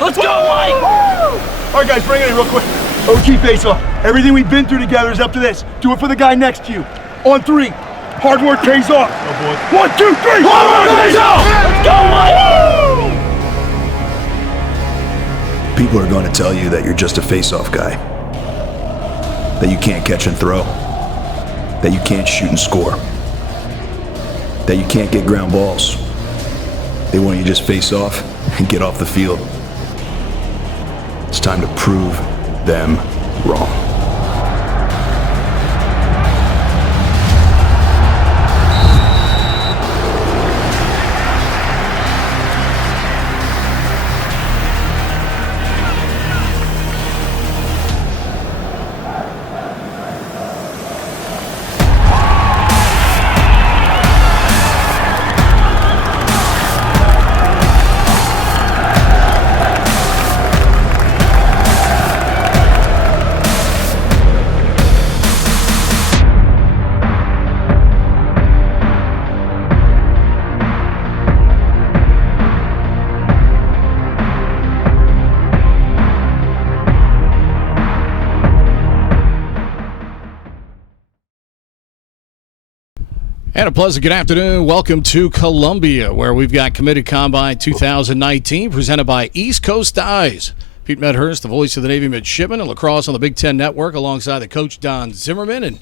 Let's go, Mike! All right, guys, bring it in real quick. OG face-off. Everything we've been through together is up to this. Do it for the guy next to you. On 3. Hard work pays off. Oh, boy. 1, 2, 3. Hard work pays off! Let's go, Mike! People are going to tell you that you're just a face-off guy. That you can't catch and throw. That you can't shoot and score. That you can't get ground balls. They want you to just face off and get off the field. It's time to prove them wrong. And a pleasant good afternoon. Welcome to Columbia, where we've got Committed Combine 2019 presented by East Coast Dyes. Pete Medhurst, the voice of the Navy Midshipmen, and Lacrosse on the Big Ten Network, alongside the coach Don Zimmerman. And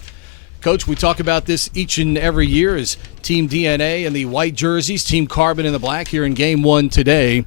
Coach, we talk about this each and every year as Team DNA and the white jerseys, Team Carbon in the black here in Game 1 today.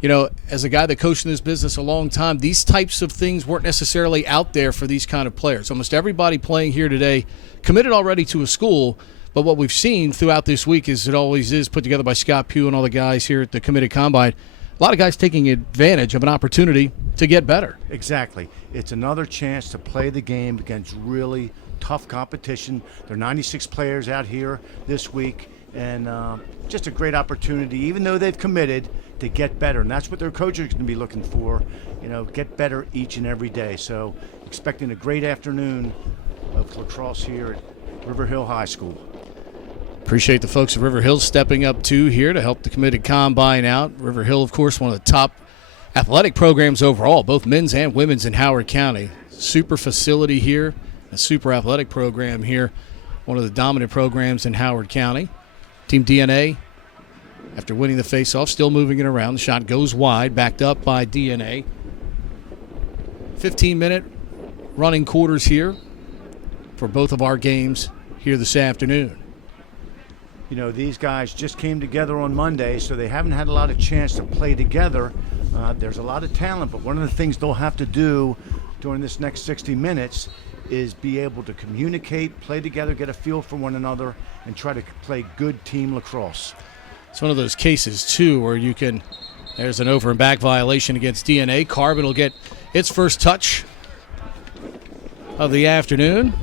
You know, as a guy that coached in this business a long time, these types of things weren't necessarily out there for these kind of players. Almost everybody playing here today committed already to a school. But what we've seen throughout this week is it always is put together by Scott Pugh and all the guys here at the Committed Combine. A lot of guys taking advantage of an opportunity to get better. Exactly. It's another chance to play the game against really tough competition. There are 96 players out here this week, and just a great opportunity, even though they've committed, to get better. And that's what their coaches are going to be looking for, you know, get better each and every day. So expecting a great afternoon of lacrosse here at River Hill High School. Appreciate the folks at River Hill stepping up, too, here to help the Committed Combine out. River Hill, of course, one of the top athletic programs overall, both men's and women's in Howard County. Super facility here, a super athletic program here, one of the dominant programs in Howard County. Team DNA, after winning the faceoff, still moving it around. The shot goes wide, backed up by DNA. 15-minute running quarters here for both of our games here this afternoon. You know, these guys just came together on Monday, so they haven't had a lot of chance to play together. There's a lot of talent, but one of the things they'll have to do during this next 60 minutes is be able to communicate, play together, get a feel for one another, and try to play good team lacrosse. It's one of those cases, too, where you can, there's an over and back violation against DNA. Carbon will get its first touch of the afternoon.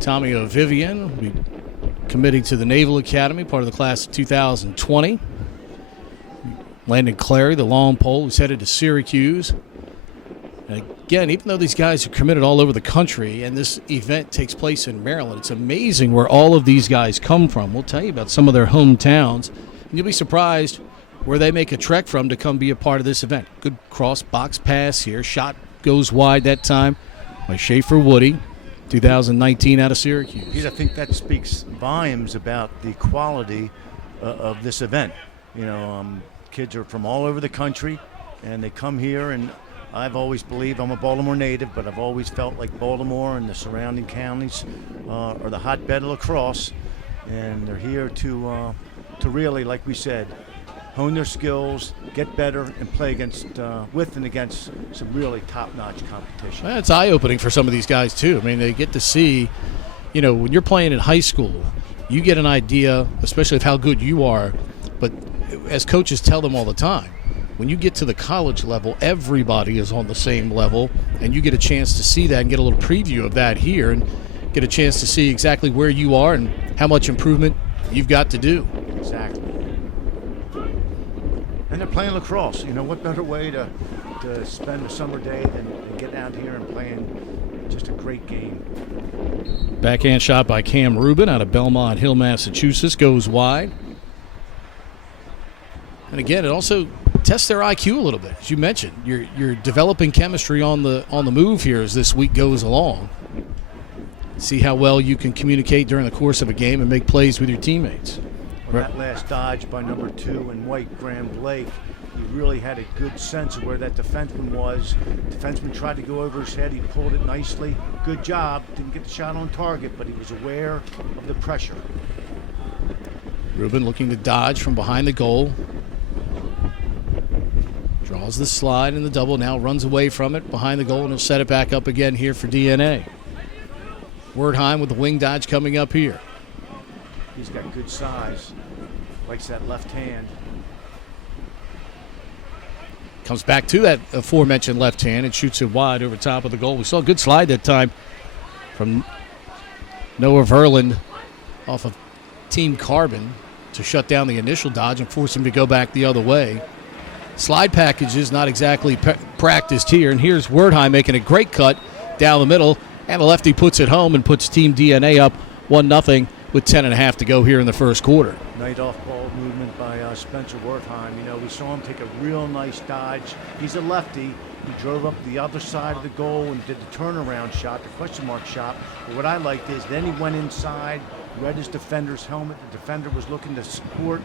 Tommy O'Vivian will be committing to the Naval Academy, part of the class of 2020. Landon Clary, the long pole, who's headed to Syracuse. And again, even though these guys are committed all over the country and this event takes place in Maryland, it's amazing where all of these guys come from. We'll tell you about some of their hometowns, and you'll be surprised where they make a trek from to come be a part of this event. Good cross box pass here. Shot goes wide that time by Schaefer Woody. 2019 out of Syracuse. I think that speaks volumes about the quality of this event. You know, kids are from all over the country, and they come here, and I've always believed, I'm a Baltimore native, but I've always felt like Baltimore and the surrounding counties are the hotbed of lacrosse, and they're here to really, like we said, hone their skills, get better, and play against with and against some really top-notch competition. Well, it's eye-opening for some of these guys, too. I mean, they get to see, you know, when you're playing in high school, you get an idea, especially of how good you are, but as coaches tell them all the time, when you get to the college level, everybody is on the same level, and you get a chance to see that and get a little preview of that here and get a chance to see exactly where you are and how much improvement you've got to do. Exactly. And they're playing lacrosse. You know, what better way to spend a summer day than get out here and playing just a great game. Backhand shot by Cam Rubin out of Belmont Hill, Massachusetts, goes wide. And again, it also test their IQ a little bit. As you mentioned, you're developing chemistry on the move here as this week goes along. See how well you can communicate during the course of a game and make plays with your teammates. On that last dodge by number 2 and white, Graham Blake, he really had a good sense of where that defenseman was. Defenseman tried to go over his head. He pulled it nicely. Good job. Didn't get the shot on target, but he was aware of the pressure. Ruben looking to dodge from behind the goal. Draws the slide in the double, now runs away from it behind the goal, and he'll set it back up again here for DNA. Wertheim with the wing dodge coming up here. He's got good size. Likes that left hand. Comes back to that aforementioned left hand and shoots it wide over top of the goal. We saw a good slide that time from Noah Verland off of Team Carbon to shut down the initial dodge and force him to go back the other way. Slide packages not exactly practiced here, and here's Wertheim making a great cut down the middle, and the lefty puts it home and puts Team DNA up 1-0 with 10.5 to go here in the first quarter. Nice off-ball movement by Spencer Wertheim. You know, we saw him take a real nice dodge. He's a lefty. He drove up the other side of the goal and did the turnaround shot, the question mark shot. But what I liked is then he went inside, read his defender's helmet. The defender was looking to support,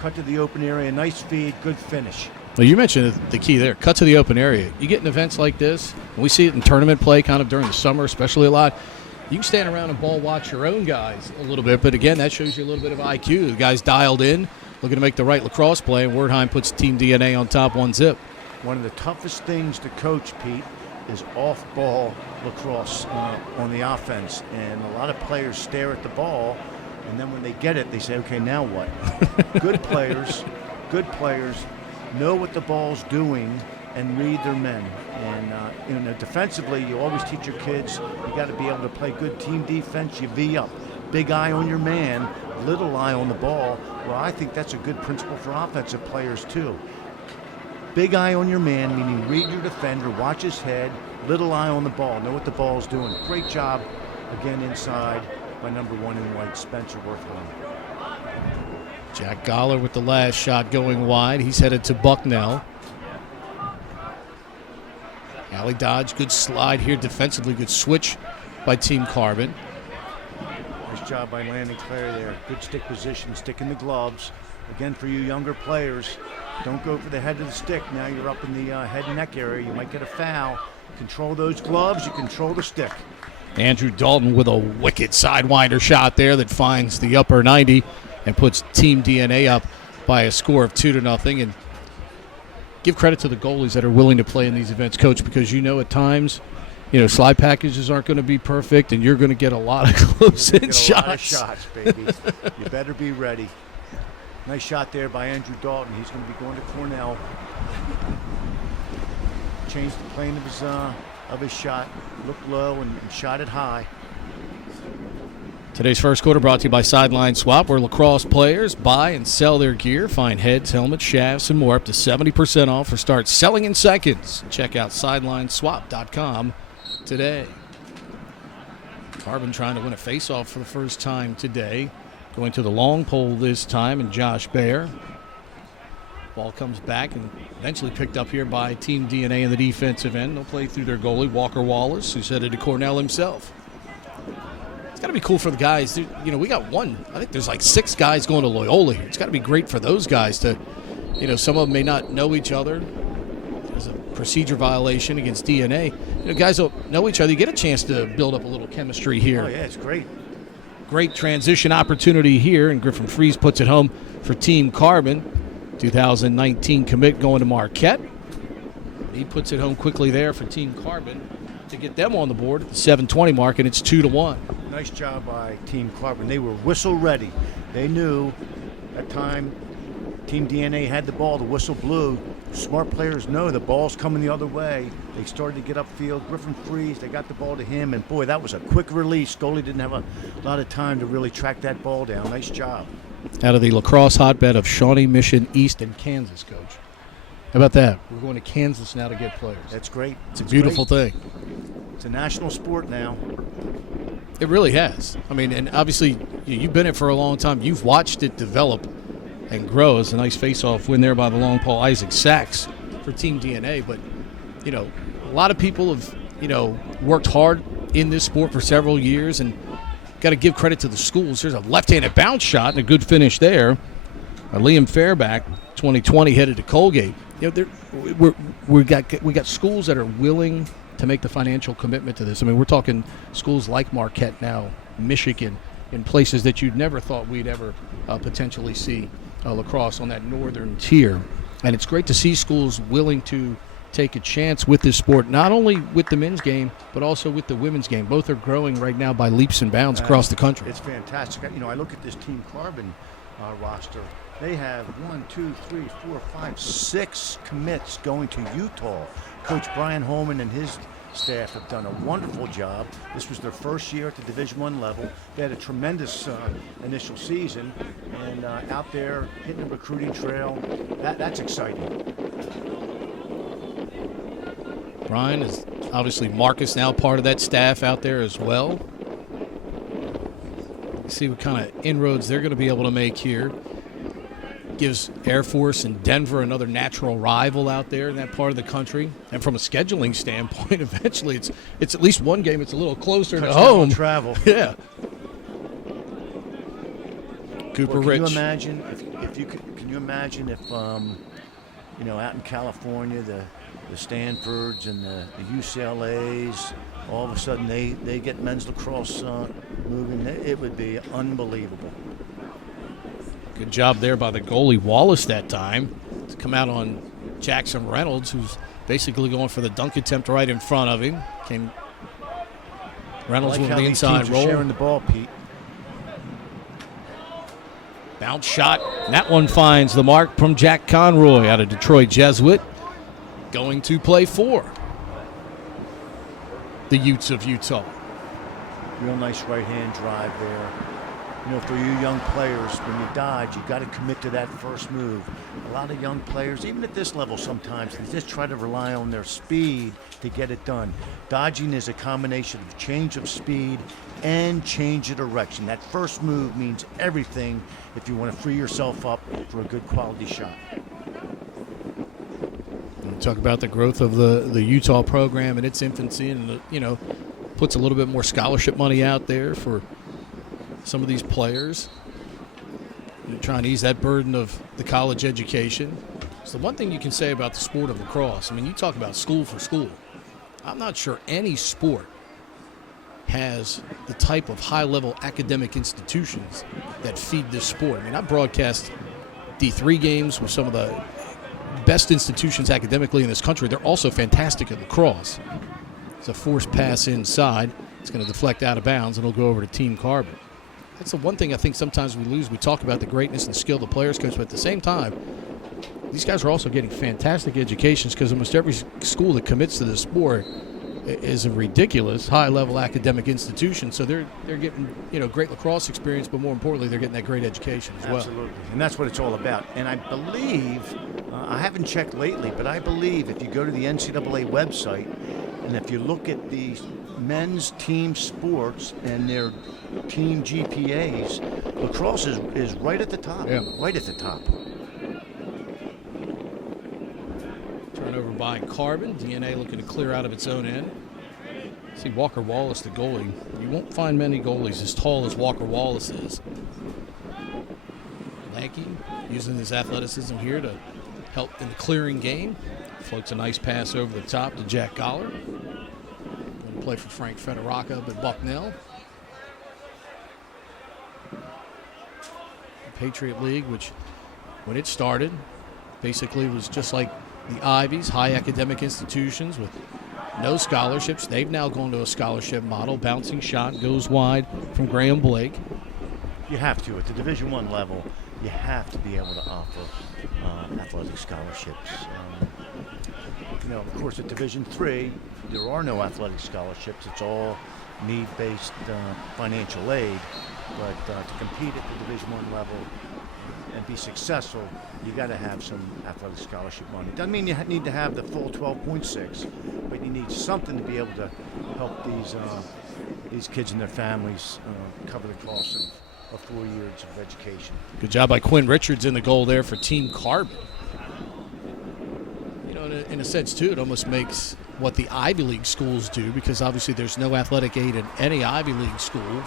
cut to the open area, nice feed, good finish. Well, you mentioned the key there, cut to the open area. You get in events like this, and we see it in tournament play kind of during the summer, especially a lot. You can stand around and ball watch your own guys a little bit, but again, that shows you a little bit of IQ. The guy's dialed in, looking to make the right lacrosse play, and Wertheim puts Team DNA on top 1-0. One of the toughest things to coach, Pete, is off-ball lacrosse on the offense, and a lot of players stare at the ball, and then when they get it, they say, okay, now what? Good players know what the ball's doing and read their men. And defensively, you always teach your kids you got to be able to play good team defense. You V up, big eye on your man, little eye on the ball. Well, I think that's a good principle for offensive players too. Big eye on your man, meaning read your defender, watch his head, little eye on the ball, know what the ball's doing. Great job again inside by number 1 in white, Spencer Wertheim. Jack Goller with the last shot going wide. He's headed to Bucknell. Alley dodge, good slide here defensively, good switch by Team Carbon. Nice job by Landon Clare there. Good stick position, stick in the gloves. Again, for you younger players, don't go for the head of the stick. Now you're up in the head and neck area. You might get a foul. Control those gloves, you control the stick. Andrew Dalton with a wicked sidewinder shot there that finds the upper 90 and puts Team DNA up by a score of 2-0. And give credit to the goalies that are willing to play in these events, Coach, because at times, slide packages aren't going to be perfect, and you're going to get a lot of close-in shots. A lot of shots, baby. You better be ready. Nice shot there by Andrew Dalton. He's going to be going to Cornell. Changed the plane of his shot. Looked low and shot it high. Today's first quarter brought to you by Sideline Swap, where lacrosse players buy and sell their gear. Find heads, helmets, shafts, and more up to 70% off or start selling in seconds. Check out sidelineswap.com today. Carbon trying to win a faceoff for the first time today. Going to the long pole this time, and Josh Baer. Ball comes back and eventually picked up here by Team DNA in the defensive end. They'll play through their goalie, Walker Wallace, who's headed to Cornell himself. It's got to be cool for the guys. We got I think there's like 6 guys going to Loyola here. It's got to be great for those guys to, some of them may not know each other. There's a procedure violation against DNA. Guys don't know each other. You get a chance to build up a little chemistry here. Oh, yeah, it's great. Great transition opportunity here, and Griffin Fries puts it home for Team Carbon. 2019 commit going to Marquette. He puts it home quickly there for Team Carbon to get them on the board at the 7:20 mark, and it's 2-1. Nice job by Team Carbon. They were whistle ready. They knew that time Team DNA had the ball, the whistle blew. Smart players know the ball's coming the other way. They started to get upfield. Griffin Fries, they got the ball to him, and boy, that was a quick release. Goalie didn't have a lot of time to really track that ball down. Nice job. Out of the lacrosse hotbed of Shawnee Mission East and Kansas, Coach. How about that? We're going to Kansas now to get players. That's great. It's a beautiful thing. It's a national sport now. It really has. I mean, and obviously you've been in it for a long time. You've watched it develop and grow. It's a nice face-off win there by the long Paul Isaac Sachs for Team DNA. But, you know, a lot of people have, you know, worked hard in this sport for several years, and got to give credit to the schools. There's a left-handed bounce shot and a good finish there. Liam Fairback, 2020, headed to Colgate. You know, we got schools that are willing to make the financial commitment to this. I mean, we're talking schools like Marquette now, Michigan, in places that you'd never thought we'd ever potentially see lacrosse on that northern tier. And it's great to see schools willing to take a chance with this sport, not only with the men's game, but also with the women's game. Both are growing right now by leaps and bounds across the country. It's fantastic. You know, I look at this Team Carbon roster. They have 6 commits going to Utah. Coach Brian Holman and his staff have done a wonderful job. This was their first year at the Division I level. They had a tremendous initial season, and out there hitting the recruiting trail, that's exciting. Brian is obviously Marcus now part of that staff out there as well. See what kind of inroads they're going to be able to make here. Gives Air Force and Denver another natural rival out there in that part of the country. And from a scheduling standpoint, eventually it's at least one game. It's a little closer to home. Travel. Yeah. Cooper Well, Rich. Can you imagine if you could? Can you imagine if you know, out in California, the Stanfords and the UCLAs, all of a sudden they get men's lacrosse moving. It would be unbelievable. Good job there by the goalie Wallace that time to come out on Jackson Reynolds, who's basically going for the dunk attempt right in front of him. Reynolds with the inside roll. Sharing the ball, Pete. Bounce shot. And that one finds the mark from Jack Conroy out of Detroit Jesuit. Going to play for the Utes of Utah. Real nice right-hand drive there. You know, for you young players, when you dodge, you got to commit to that first move. A lot of young players, even at this level sometimes, they just try to rely on their speed to get it done. Dodging is a combination of change of speed and change of direction. That first move means everything if you want to free yourself up for a good quality shot. Talk about the growth of the Utah program in its infancy, and you know, puts a little bit more scholarship money out there for some of these players. You're trying to ease that burden of the college education. So the one thing you can say about the sport of lacrosse, I mean, you talk about school for school. I'm not sure any sport has the type of high-level academic institutions that feed this sport. I mean, I broadcast D3 games with some of the best institutions academically in this country. They're also fantastic at lacrosse. It's a forced pass inside. It's going to deflect out of bounds, and it'll go over to Team Carbon. That's the one thing I think sometimes we lose. We talk about the greatness and skill of the players, coach, but at the same time, these guys are also getting fantastic educations, because almost every school that commits to this sport is a ridiculous high-level academic institution. So they're getting, you know, great lacrosse experience, but more importantly, they're getting that great education as well. Absolutely, and that's what it's all about. And I believe, I haven't checked lately, but I believe if you go to the NCAA website and if you look at the men's team sports and their team GPAs, lacrosse is right at the top. Yeah. Right at the top. Turnover by Carbon. DNA looking to clear out of its own end. See Walker Wallace, the goalie. You won't find many goalies as tall as Walker Wallace is. Lanky using his athleticism here to help in the clearing game. Floats a nice pass over the top to Jack Goller. Going to play for Frank Federaca up at Bucknell. The Patriot League, which when it started, basically was just like the Ivies, high academic institutions with no scholarships. They've now gone to a scholarship model. Bouncing shot goes wide from Graham Blake. You have to, at the Division I level, you have to be able to offer athletic scholarships. You know, of course, at Division III, there are no athletic scholarships. It's all need-based financial aid. But to compete at the Division I level and be successful, you got to have some athletic scholarship money. Doesn't mean you need to have the full 12.6, but you need something to be able to help these kids and their families cover the costs of 4 years of education. Good job by Quinn Richards in the goal there for Team Carbon. You know, in a sense, too, it almost makes what the Ivy League schools do, because obviously there's no athletic aid in any Ivy League school.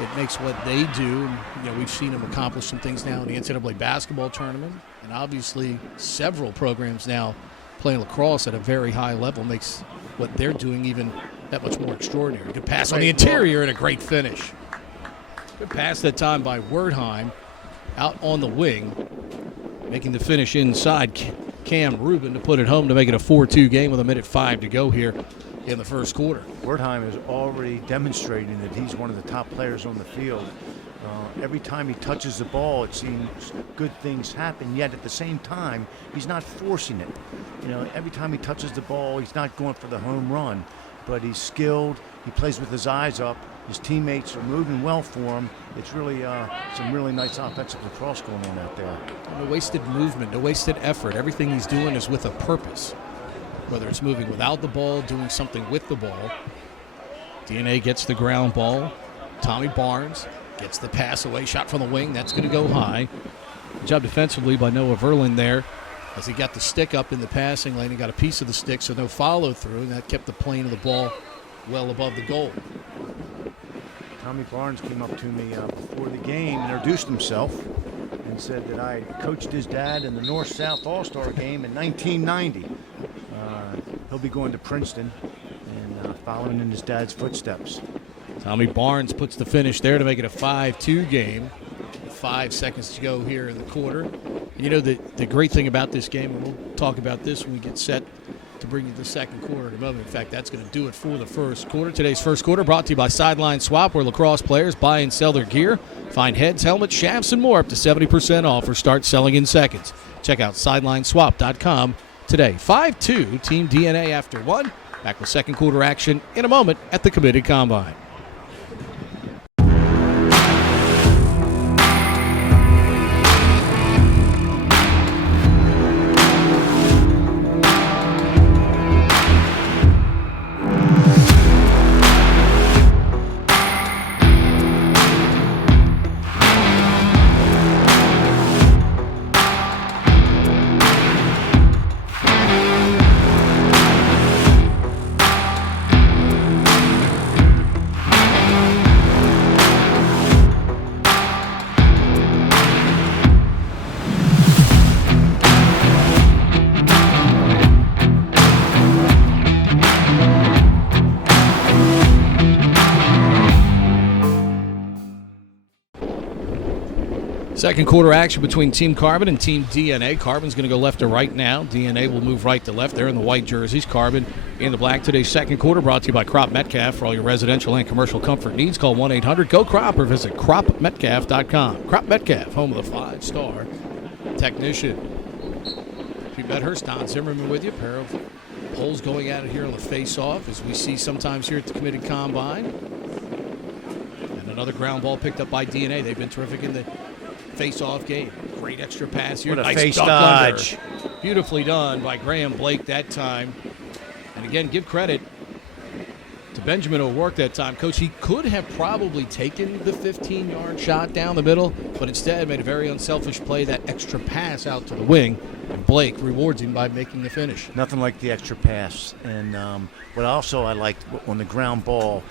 It makes what they do. You know, we've seen them accomplish some things now in the NCAA basketball tournament, and obviously several programs now playing lacrosse at a very high level makes what they're doing even that much more extraordinary. Good pass on the interior and a great finish. Good pass that time by Wertheim out on the wing, making the finish inside Cam Rubin to put it home to make it a 4-2 game with 1:05 to go here in the first quarter. Wertheim is already demonstrating that he's one of the top players on the field. Every time he touches the ball, it seems good things happen, yet at the same time, he's not forcing it. You know, every time he touches the ball, he's not going for the home run, but he's skilled. He plays with his eyes up. His teammates are moving well for him. It's really some really nice offensive lacrosse going on out there. No wasted movement, no wasted effort. Everything he's doing is with a purpose, whether it's moving without the ball, doing something with the ball. DNA gets the ground ball. Tommy Barnes gets the pass away, shot from the wing. That's going to go high. Good job defensively by Noah Verlin there, as he got the stick up in the passing lane and got a piece of the stick, so no follow through, and that kept the plane of the ball well above the goal. Tommy Barnes came up to me before the game, introduced himself, and said that I coached his dad in the North-South All-Star game in 1990. He'll be going to Princeton and following in his dad's footsteps. Tommy Barnes puts the finish there to make it a 5-2 game. 5 seconds to go here in the quarter. And you know, the great thing about this game, and we'll talk about this when we get set to bring you the second quarter in a moment. In fact, that's going to do it for the first quarter. Today's first quarter brought to you by Sideline Swap, where lacrosse players buy and sell their gear. Find heads, helmets, shafts, and more up to 70% off or start selling in seconds. Check out sidelineswap.com today. 5-2, Team DNA after one. Back with second quarter action in a moment at the Committed Combine. Second quarter action between Team Carbon and Team DNA. Carbon's going to go left to right now. DNA will move right to left. They're in the white jerseys. Carbon in the black. Today's second quarter brought to you by Crop Metcalf. For all your residential and commercial comfort needs, call 1-800-GO-CROP or visit cropmetcalf.com. Crop Metcalf, home of the 5-star technician. Pete Medhurst, Don Zimmerman with you. Pair of poles going at it here on the face-off, as we see sometimes here at the Committed Combine. And another ground ball picked up by DNA. They've been terrific in the face-off game. Great extra pass here. What a nice face duck dodge. Under. Beautifully done by Graham Blake that time. And again, give credit to Benjamin O'Rourke that time. Coach, he could have probably taken the 15-yard shot down the middle, but instead made a very unselfish play, that extra pass out to the wing. And Blake rewards him by making the finish. Nothing like the extra pass. And what also I liked on the ground ball,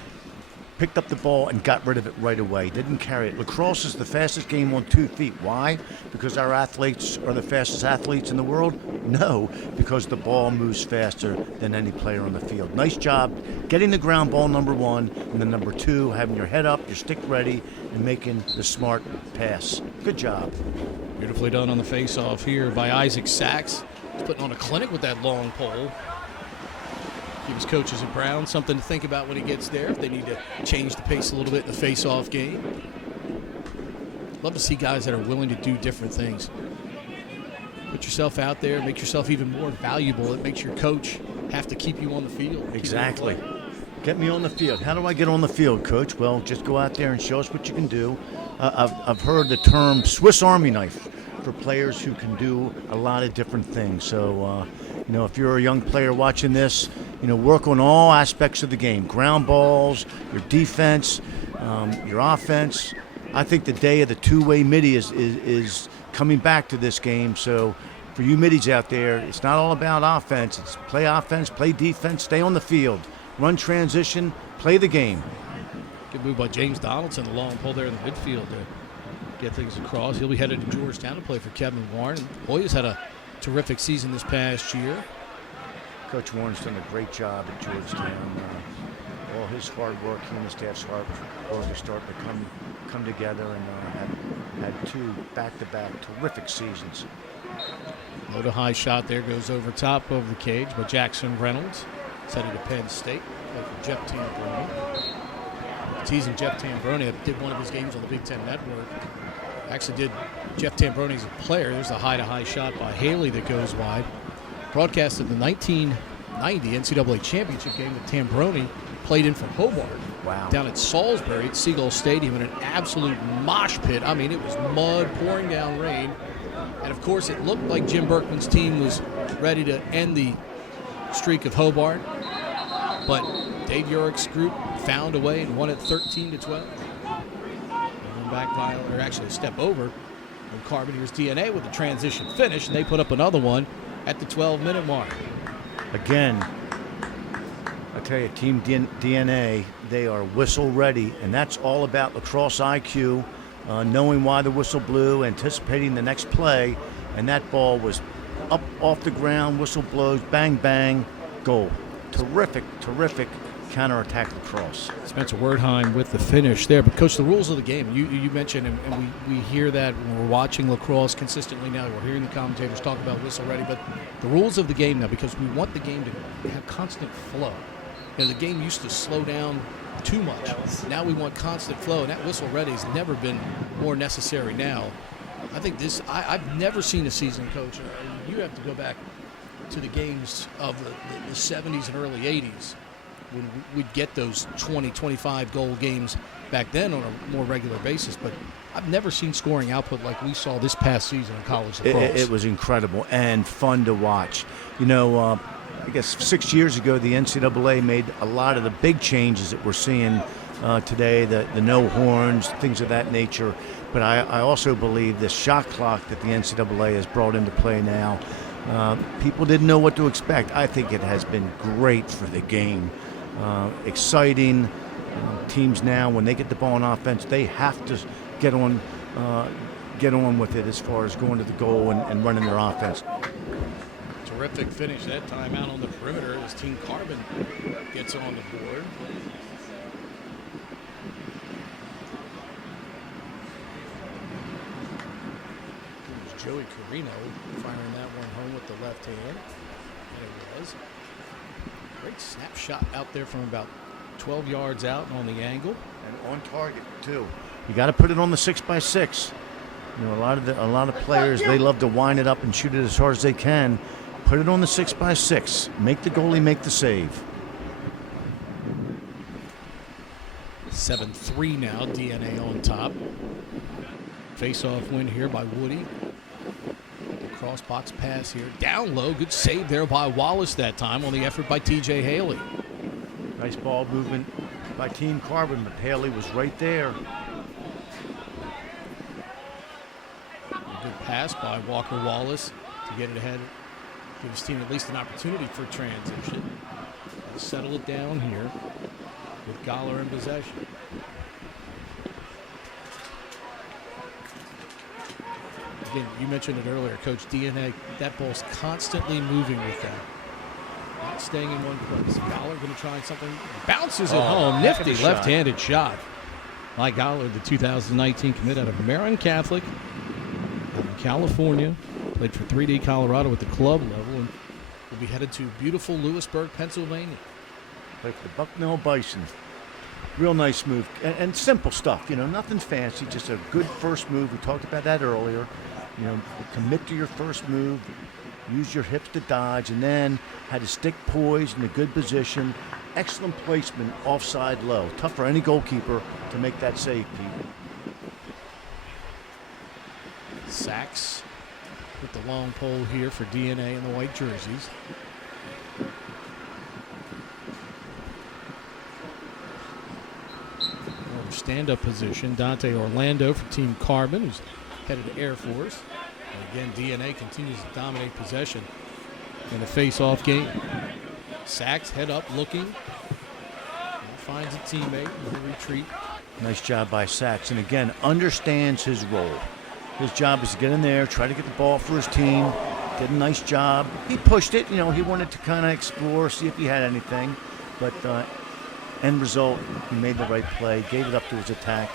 picked up the ball and got rid of it right away. Didn't carry it. Lacrosse is the fastest game on 2 feet. Why? Because our athletes are the fastest athletes in the world? No, because the ball moves faster than any player on the field. Nice job getting the ground ball, number one, and then number two, having your head up, your stick ready, and making the smart pass. Good job. Beautifully done on the face-off here by Isaac Sachs. He's putting on a clinic with that long pole. Gives coaches at Brown something to think about when he gets there, if they need to change the pace a little bit in the face-off game. Love to see guys that are willing to do different things. Put yourself out there, make yourself even more valuable. It makes your coach have to keep you on the field. Exactly. Get me on the field. How do I get on the field, Coach? Well, just go out there and show us what you can do. I've heard the term Swiss Army knife for players who can do a lot of different things. So, if you're a young player watching this, work on all aspects of the game. Ground balls, your defense, your offense. I think the day of the two-way midi is coming back to this game. So for you middies out there, it's not all about offense. It's play defense, stay on the field, run transition, play the game. Good move by James Donaldson, the long pull there in the midfield to get things across. He'll be headed to Georgetown to play for Kevin Warren. Hoyas had a terrific season this past year. Coach Warren's done a great job at Georgetown. All his hard work, he and the staff's hard work is starting to come together, and had two back-to-back terrific seasons. Low to high shot there, goes over top of the cage by Jackson Reynolds. He's headed to Penn State, play for Jeff Tambroni. Teasing Jeff Tambroni. I did one of his games on the Big Ten Network. Actually did Jeff Tambroni as a player. There's a high-to-high shot by Haley that goes wide. Broadcasted the 1990 NCAA championship game that Tambroni played in for Hobart. Wow. Down at Salisbury at Seagull Stadium in an absolute mosh pit. I mean, it was mud, pouring down rain. And, of course, it looked like Jim Berkman's team was ready to end the streak of Hobart. But Dave Urick's group found a way and won it 13-12. And back violation, or actually a step over. And Carpenter's DNA with the transition finish, and they put up another one at the 12-minute mark. Again, I tell you, Team DNA, they are whistle ready, and that's all about lacrosse IQ, knowing why the whistle blew, anticipating the next play, and that ball was up off the ground, whistle blows, bang, bang, goal. Terrific counterattack lacrosse. Spencer Wertheim with the finish there. But, Coach, the rules of the game, you mentioned, and we hear that when we're watching lacrosse consistently now. We're hearing the commentators talk about whistle ready. But the rules of the game now, because we want the game to have constant flow. You know, the game used to slow down too much. Now we want constant flow, and that whistle ready has never been more necessary now. I think this, I've never seen a season, Coach. You have to go back to the games of the 70s and early 80s when we'd get those 20, 25 goal games back then on a more regular basis. But I've never seen scoring output like we saw this past season in college lacrosse. It was incredible and fun to watch. You know, I guess 6 years ago, the NCAA made a lot of the big changes that we're seeing today, the no horns, things of that nature. But I also believe the shot clock that the NCAA has brought into play now, people didn't know what to expect. I think it has been great for the game. Exciting. Teams now, when they get the ball on offense, they have to get on with it as far as going to the goal and running their offense. Terrific finish that time out on the perimeter as Team Carbon gets on the board. It was Joey Carino firing that one home with the left hand. And it was. Great snapshot out there from about 12 yards out on the angle. And on target, too. You got to put it on the 6x6. You know, a lot of players, they love to wind it up and shoot it as hard as they can. Put it on the 6x6. Make the goalie make the save. 7-3 now, DNA on top. Face-off win here by Woody. Cross box pass here. Down low. Good save there by Wallace that time on the effort by TJ Haley. Nice ball movement by Team Carbon, but Haley was right there. A good pass by Walker Wallace to get it ahead. Give his team at least an opportunity for transition. Let's settle it down here with Goller in possession. Again, you mentioned it earlier, Coach. DNA, that ball's constantly moving with them. Not staying in one place. Goller going to try something. Bounces it home. Nifty left-handed shot. Mike Goller, the 2019 commit out of Marin Catholic out in California. Played for 3D Colorado at the club level and will be headed to beautiful Lewisburg, Pennsylvania. Played for the Bucknell Bison. Real nice move. And simple stuff, you know, nothing fancy, just a good first move. We talked about that earlier. You know, commit to your first move, use your hips to dodge, and then had to stick poised in a good position. Excellent placement offside low. Tough for any goalkeeper to make that save, Pete. Sachs with the long pole here for DNA in the white jerseys. stand-up position. Dante Orlando for Team Carbon, who's headed to Air Force. And again, DNA continues to dominate possession in the face-off game. Sachs head up looking. He finds a teammate in the retreat. Nice job by Sachs. And again, understands his role. His job is to get in there, try to get the ball for his team. Did a nice job. He pushed it. You know, he wanted to kind of explore, see if he had anything. But end result, he made the right play, gave it up to his attack,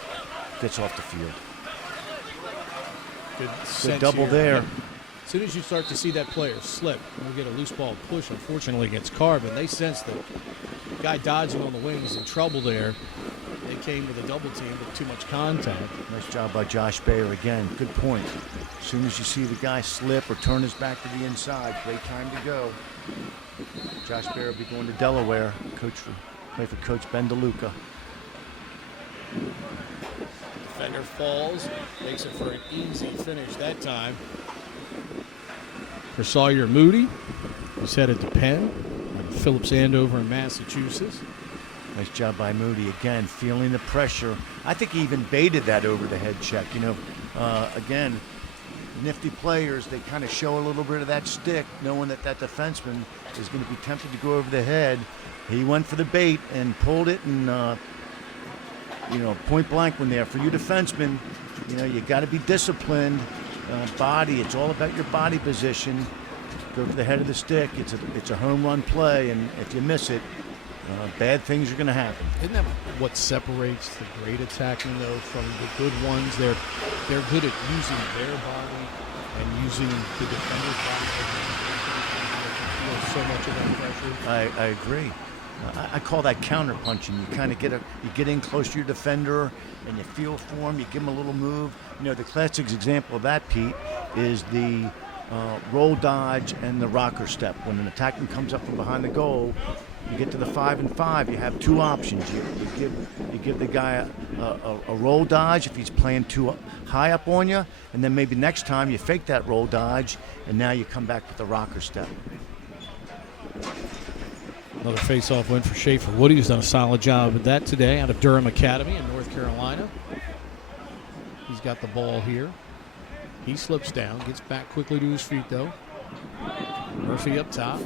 gets off the field. Good double here. there. Yep. As soon as you start to see that player slip, and we get a loose ball push, unfortunately, against Carbon, they sense the guy dodging on the wing is in trouble there. They came with a double team, but too much contact. Nice job by Josh Bayer again. Good point. As soon as you see the guy slip or turn his back to the inside, great time to go. Josh Bayer will be going to Delaware, play for Coach Ben DeLuca. Defender falls, makes it for an easy finish that time. For Sawyer Moody, who's headed to Penn, and Phillips Andover in Massachusetts. Nice job by Moody again, feeling the pressure. I think he even baited that over the head check. You know, again, nifty players, they kind of show a little bit of that stick, knowing that that defenseman is going to be tempted to go over the head. He went for the bait and pulled it, and you know, point blank when there. For you defensemen, you know, you got to be disciplined. Body, it's all about your body position. Go for the head of the stick. It's a home run play, and if you miss it, bad things are going to happen. Isn't that what separates the great attacking, though, from the good ones? They're good at using their body and using the defender's body. Feel so much of that pressure. I agree. I call that counter punching. You kind of you get in close to your defender, and you feel for him. You give him a little move. You know, the classic example of that, Pete, is the roll dodge and the rocker step. When an attackman comes up from behind the goal, you get to the 5-and-5. You have two options. You give the guy a roll dodge if he's playing too high up on you, and then maybe next time you fake that roll dodge, and now you come back with the rocker step. Another face-off win for Schaefer Woody, who's done a solid job with that today out of Durham Academy in North Carolina. He's got the ball here. He slips down, gets back quickly to his feet, though. Murphy up top.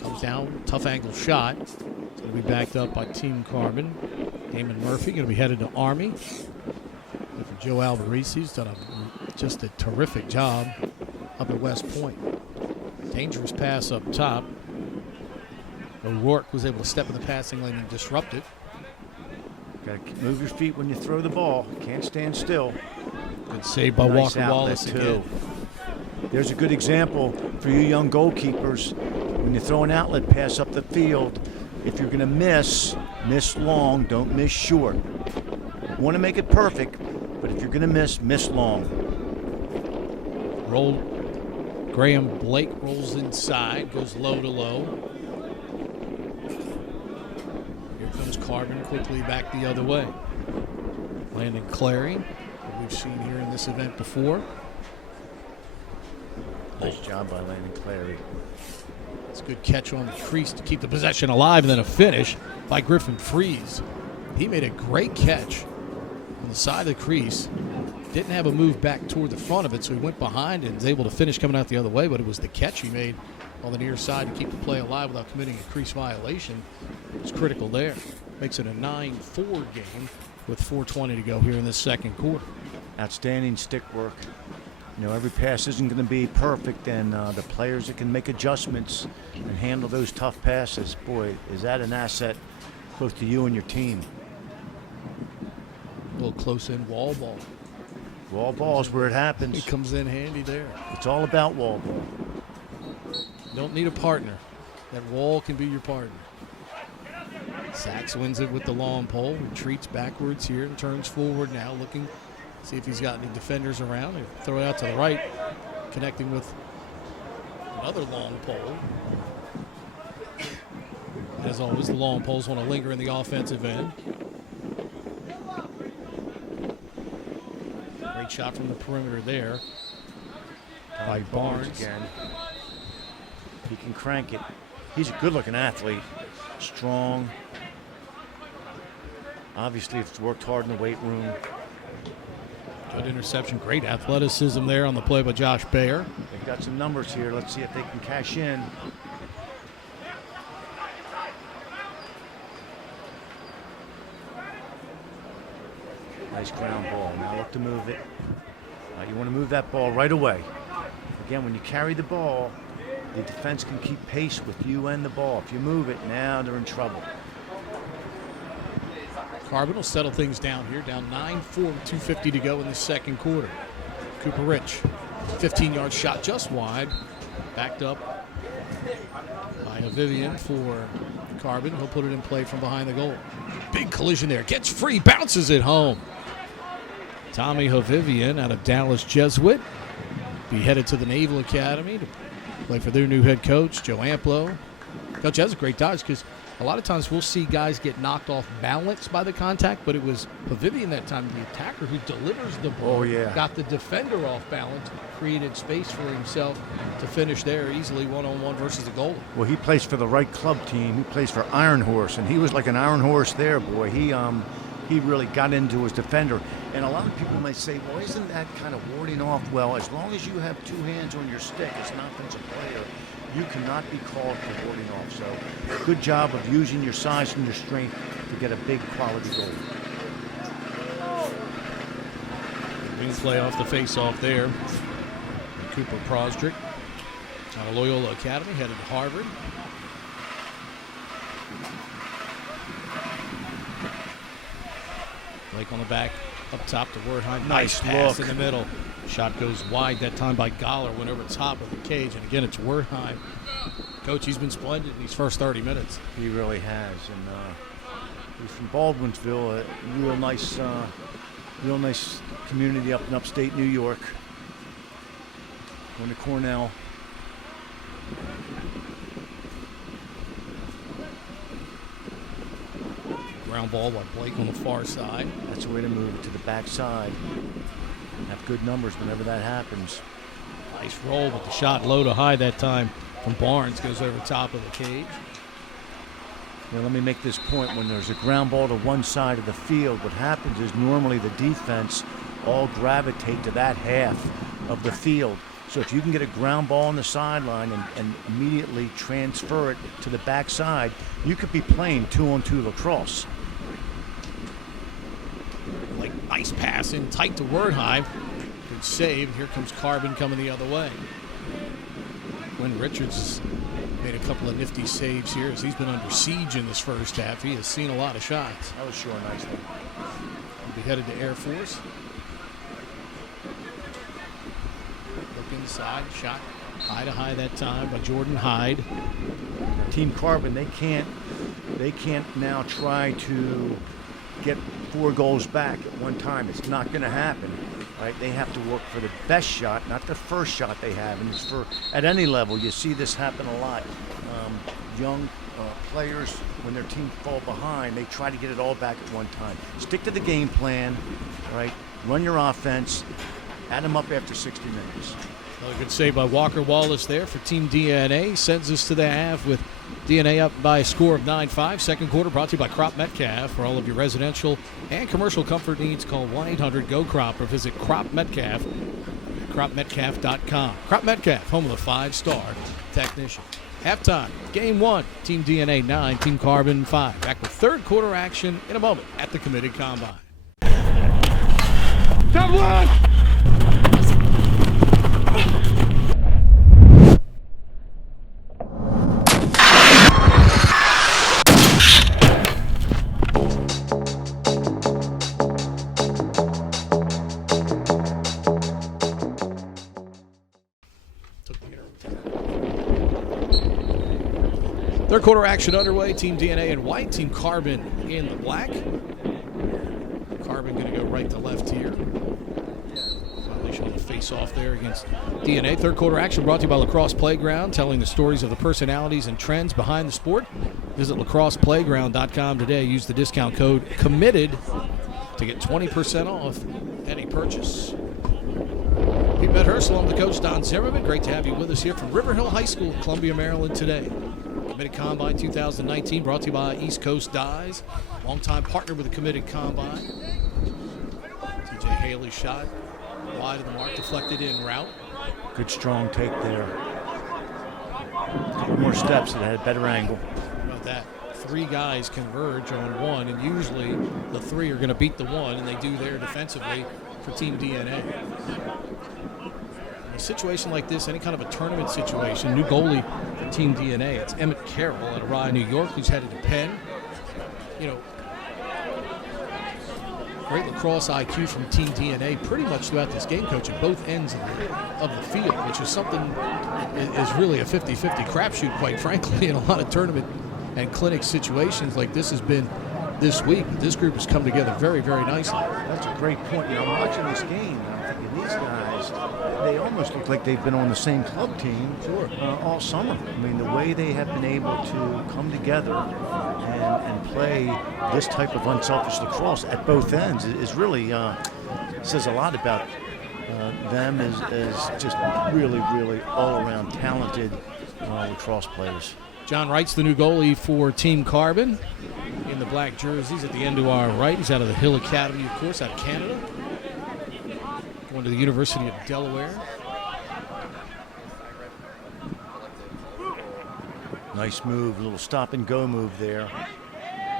Comes down, tough angle shot. It's going to be backed up by Team Carbon. Damon Murphy going to be headed to Army. And for Joe Alvarezzi's done just a terrific job up at West Point. Dangerous pass up top. O'Rourke was able to step in the passing lane and disrupt it. Got to move your feet when you throw the ball. Can't stand still. Good save by Nice Walker Wallace again. There's a good example for you young goalkeepers. When you throw an outlet pass up the field, if you're going to miss long, don't miss short. You want to make it perfect, but if you're going to miss long. Graham Blake rolls inside, goes low to low. Here comes Carbon quickly back the other way. Landon Clary, who we've seen here in this event before. Nice job by Landon Clary. It's a good catch on the crease to keep the possession alive, and then a finish by Griffin Freeze. He made a great catch on the side of the crease. Didn't have a move back toward the front of it, so he went behind and was able to finish coming out the other way, but it was the catch he made on the near side to keep the play alive without committing a crease violation. It was critical there. Makes it a 9-4 game with 4:20 to go here in this second quarter. Outstanding stick work. You know, every pass isn't going to be perfect, and the players that can make adjustments and handle those tough passes, boy, is that an asset close to you and your team. A little close-in wall ball. Wall ball is where it happens. It comes in handy there. It's all about wall ball. Don't need a partner. That wall can be your partner. Sachs wins it with the long pole, retreats backwards here and turns forward now, looking to see if he's got any defenders around. He'll throw it out to the right, connecting with another long pole. As always, the long poles want to linger in the offensive end. Great shot from the perimeter there by Barnes. Again. He can crank it. He's a good-looking athlete. Strong. Obviously, it's worked hard in the weight room. Good interception. Great athleticism there on the play by Josh Bayer. They've got some numbers here. Let's see if they can cash in. Nice ground ball. Now look to move it. You want to move that ball right away. Again, when you carry the ball, the defense can keep pace with you and the ball. If you move it, now they're in trouble. Carbon will settle things down here. Down 9-4 with 2:50 to go in the second quarter. Cooper Rich, 15-yard shot just wide. Backed up by Vivian for Carbon. He'll put it in play from behind the goal. Big collision there. Gets free, bounces it home. Tommy Hovivian out of Dallas Jesuit. Be headed to the Naval Academy to play for their new head coach, Joe Amplo. Coach has a great dodge because a lot of times we'll see guys get knocked off balance by the contact, but it was Hovivian that time, the attacker, who delivers the ball. Oh, yeah. Got the defender off balance, created space for himself to finish there easily one-on-one versus the goalie. Well, he plays for the right club team. He plays for Iron Horse, and he was like an Iron Horse there, boy. He really got into his defender. And a lot of people may say, well, isn't that kind of warding off? Well, as long as you have two hands on your stick as an offensive player, you cannot be called for warding off. So good job of using your size and your strength to get a big quality goal. Big play off the face-off there. Cooper Prosdrick out of Loyola Academy, headed to Harvard. Blake on the back, up top to Wertheim. Nice pass in the middle. Shot goes wide that time by Goller, went over top of the cage, and again it's Wertheim. Coach, he's been splendid in these first 30 minutes. He really has, and he's from Baldwinsville, a real nice community up in upstate New York. Going to Cornell. Ground ball by Blake on the far side. That's the way to move it, to the backside. Have good numbers whenever that happens. Nice roll, but the shot low to high that time from Barnes goes over top of the cage. Now, let me make this point. When there's a ground ball to one side of the field, what happens is normally the defense all gravitate to that half of the field. So if you can get a ground ball on the sideline and immediately transfer it to the backside, you could be playing 2-on-2 lacrosse. Like nice pass in tight to Wertheim. Good save. Here comes Carbon coming the other way. Quinn Richards has made a couple of nifty saves here as he's been under siege in this first half. He has seen a lot of shots. That was sure a nice one. He'll be headed to Air Force. Look inside, shot high to high that time by Jordan Hyde. Team Carbon, they can't now try to get 4 goals back at one time. It's not going to happen, right? They have to work for the best shot, not the first shot they have. And it's for, at any level, you see this happen a lot. Young players, when their team fall behind, they try to get it all back at one time. Stick to the game plan, right? Run your offense, add them up after 60 minutes. Another good save by Walker Wallace there for Team DNA. Sends us to the half with DNA up by a score of 9-5. Second quarter brought to you by Crop Metcalf. For all of your residential and commercial comfort needs, call 1-800-GO-CROP or visit Crop Metcalf, cropmetcalf.com. Crop Metcalf, home of the 5-star technician. Halftime, game 1, Team DNA 9, Team Carbon 5. Back with third quarter action in a moment at the Committed Combine. Top one! Third quarter action underway. Team DNA in white, Team Carbon in the black. Carbon going to go right to left here. Violation on the face-off there against DNA. Third quarter action brought to you by Lacrosse Playground, telling the stories of the personalities and trends behind the sport. Visit lacrosseplayground.com today. Use the discount code COMMITTED to get 20% off any purchase. Pete Medhurst, along with the coach Don Zimmerman. Great to have you with us here from River Hill High School, Columbia, Maryland today. Committed Combine 2019, brought to you by East Coast Dyes, longtime partner with the Committed Combine. TJ Haley shot wide of the mark, deflected in route. Good strong take there. A couple more steps, and it had a better angle. How about that? 3 guys converge on one, and usually the 3 are going to beat the 1, and they do there defensively for Team DNA. In a situation like this, any kind of a tournament situation, new goalie for Team DNA, it's Emmett Carroll out of Rye, New York, who's headed to Penn. You know, great lacrosse IQ from Team DNA pretty much throughout this game, coach, at both ends of the field, which is something is really a 50-50 crapshoot, quite frankly, in a lot of tournament and clinic situations like this has been this week. But this group has come together very, very nicely. That's a great point. You know, I'm watching this game, and I'm thinking these guys, they almost look like they've been on the same club team all summer. I mean, the way they have been able to come together and play this type of unselfish lacrosse at both ends is really says a lot about them as just really, really all-around talented lacrosse players. John Wright's the new goalie for Team Carbon in the black jerseys at the end to our right. He's out of the Hill Academy, of course, out of Canada. Going to the University of Delaware. Nice move, a little stop and go move there.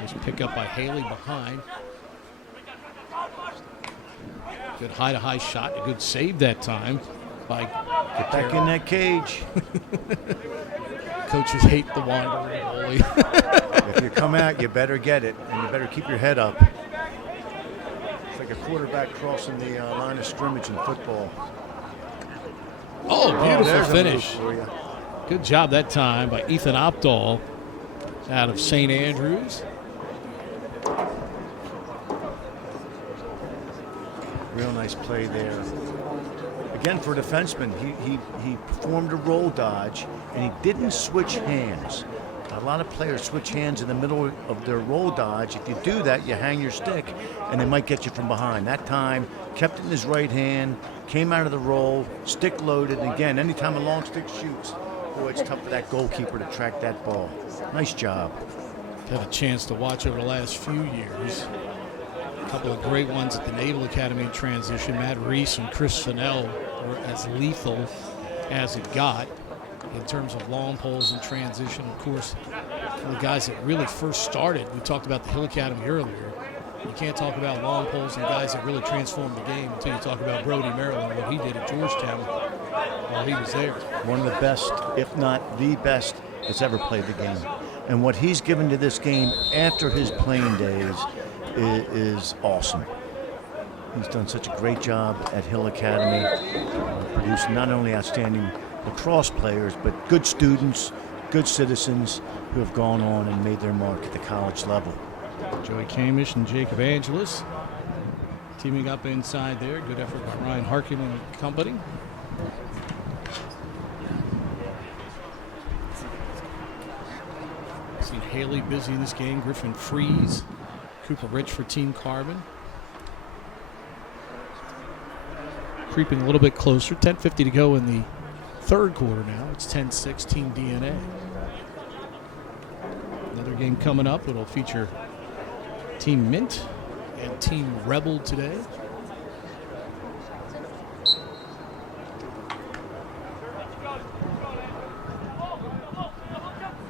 Nice pick up by Haley behind. Good high-to-high shot, a good save that time by Get back in that cage. Coaches hate the wandering goalie. If you come out, you better get it, and you better keep your head up. It's like a quarterback crossing the line of scrimmage in football. Oh, beautiful there's a finish. move for you. Good job that time by Ethan Opdahl out of St. Andrews. Real nice play there. Again, for a defenseman, he performed a roll dodge, and he didn't switch hands. A lot of players switch hands in the middle of their roll dodge. If you do that, you hang your stick, and they might get you from behind. That time, kept it in his right hand, came out of the roll, stick loaded, and again, anytime a long stick shoots, boy, it's tough for that goalkeeper to track that ball. Nice job. Had a chance to watch over the last few years. A couple of great ones at the Naval Academy in transition. Matt Reese and Chris Fennell were as lethal as it got in terms of long poles and transition. Of course, the guys that really first started, we talked about the Hill Academy earlier. You can't talk about long poles and guys that really transformed the game until you talk about Brody Maryland, what he did at Georgetown while he was there. One of the best, if not the best, that's ever played the game. And what he's given to this game after his playing days is awesome. He's done such a great job at Hill Academy, producing not only outstanding lacrosse players, but good students, good citizens who have gone on and made their mark at the college level. Joey Kamish and Jacob Angelis teaming up inside there. Good effort by Ryan Harkin and company. Seen Haley busy in this game. Griffin Freeze, Cooper Rich for Team Carbon. Creeping a little bit closer. 10:50 to go in the third quarter now. It's 10-6 Team DNA. Another game coming up. It'll feature Team Mint and Team Rebel today.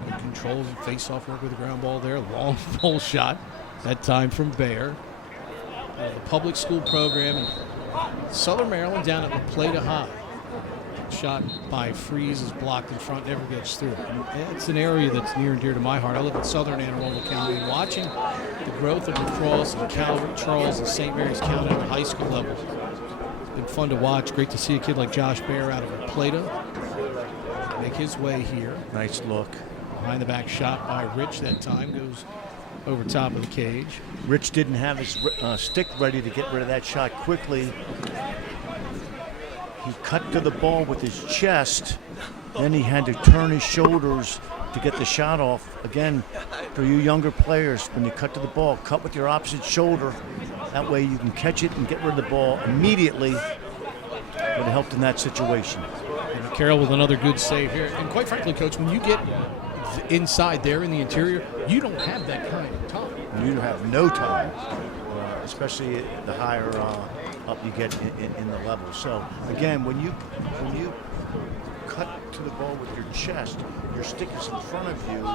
Good control and face-off work with the ground ball there. Long full shot, that time from Bayer. The public school program in Southern Maryland down at La Plata High. Shot by Freeze is blocked in front, never gets through. And it's an area that's near and dear to my heart. I live in southern Anne Arundel County, and watching the growth of lacrosse in Calvert, Charles, and St. Mary's County at the high school level. It's been fun to watch. Great to see a kid like Josh Baer out of La Plata make his way here. Nice look. Behind the back shot by Rich that time goes over top of the cage. Rich didn't have his stick ready to get rid of that shot quickly. He cut to the ball with his chest. Then he had to turn his shoulders to get the shot off. Again, for you younger players, when you cut to the ball, cut with your opposite shoulder. That way you can catch it and get rid of the ball immediately. Would have helped in that situation. And Carroll with another good save here. And quite frankly, Coach, when you get inside there in the interior, you don't have that kind of time. You have no time, especially the higher up you get in the level. So again, when you cut to the ball with your chest, your stick is in front of you.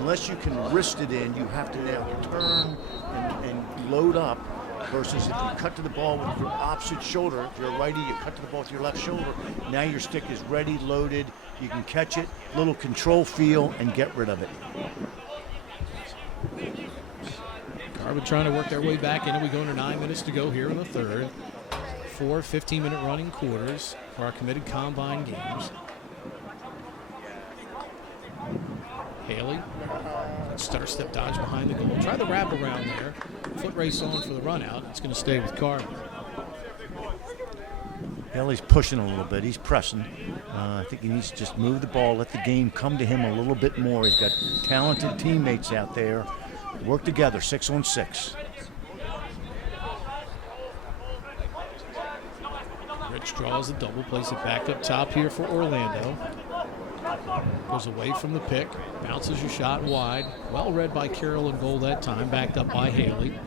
Unless you can wrist it in, you have to now turn and load up. Versus if you cut to the ball with your opposite shoulder, if you're a righty, you cut to the ball with your left shoulder. Now your stick is ready, loaded. You can catch it, little control feel, and get rid of it. Carbon trying to work their way back in, and we go into 9 minutes to go here in the third. 4 15-minute running quarters for our committed combine games. Haley, stutter step dodge behind the goal. Try the wrap around there. Foot race on for the run out. It's going to stay with Carbon. Haley's pushing a little bit. He's pressing. I think he needs to just move the ball, let the game come to him a little bit more. He's got talented teammates out there. Work together, 6 on 6. Rich draws the double, plays it back up top here for Orlando. Goes away from the pick, bounces your shot wide. Well read by Carroll in goal that time, backed up by Haley.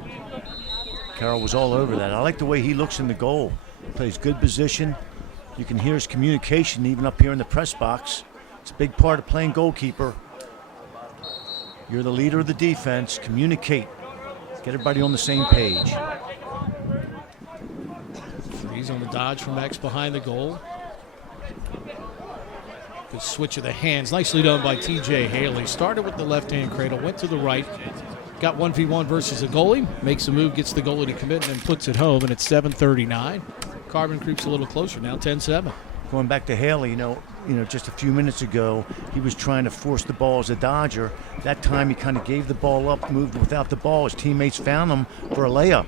Carroll was all over that. I like the way he looks in the goal. Plays good position. You can hear his communication even up here in the press box. It's a big part of playing goalkeeper. You're the leader of the defense. Communicate. Get everybody on the same page. Freeze on the dodge from X behind the goal. Good switch of the hands. Nicely done by TJ Haley. Started with the left-hand cradle, went to the right. Got 1v1 versus the goalie. Makes a move, gets the goalie to commit, and then puts it home, and it's 7:39. Carbon creeps a little closer now, 10-7. Going back to Haley, you know, just a few minutes ago, he was trying to force the ball as a dodger. That time he kind of gave the ball up, moved without the ball. His teammates found him for a layup.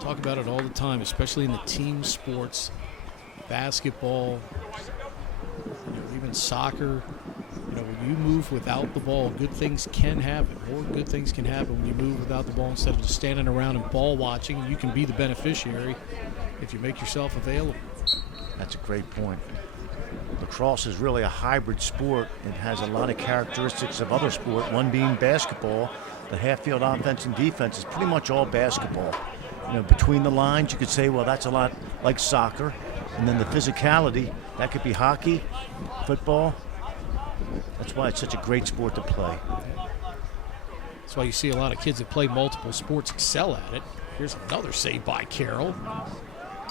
Talk about it all the time, especially in the team sports, basketball, even soccer. When you move without the ball, good things can happen. More good things can happen when you move without the ball instead of just standing around and ball watching. You can be the beneficiary if you make yourself available. That's a great point. Lacrosse is really a hybrid sport. It has a lot of characteristics of other sport, one being basketball. The half-field offense and defense is pretty much all basketball. Between the lines, you could say, well, that's a lot like soccer. And then the physicality, that could be hockey, football. That's why it's such a great sport to play. That's why you see a lot of kids that play multiple sports excel at it. Here's another save by Carroll.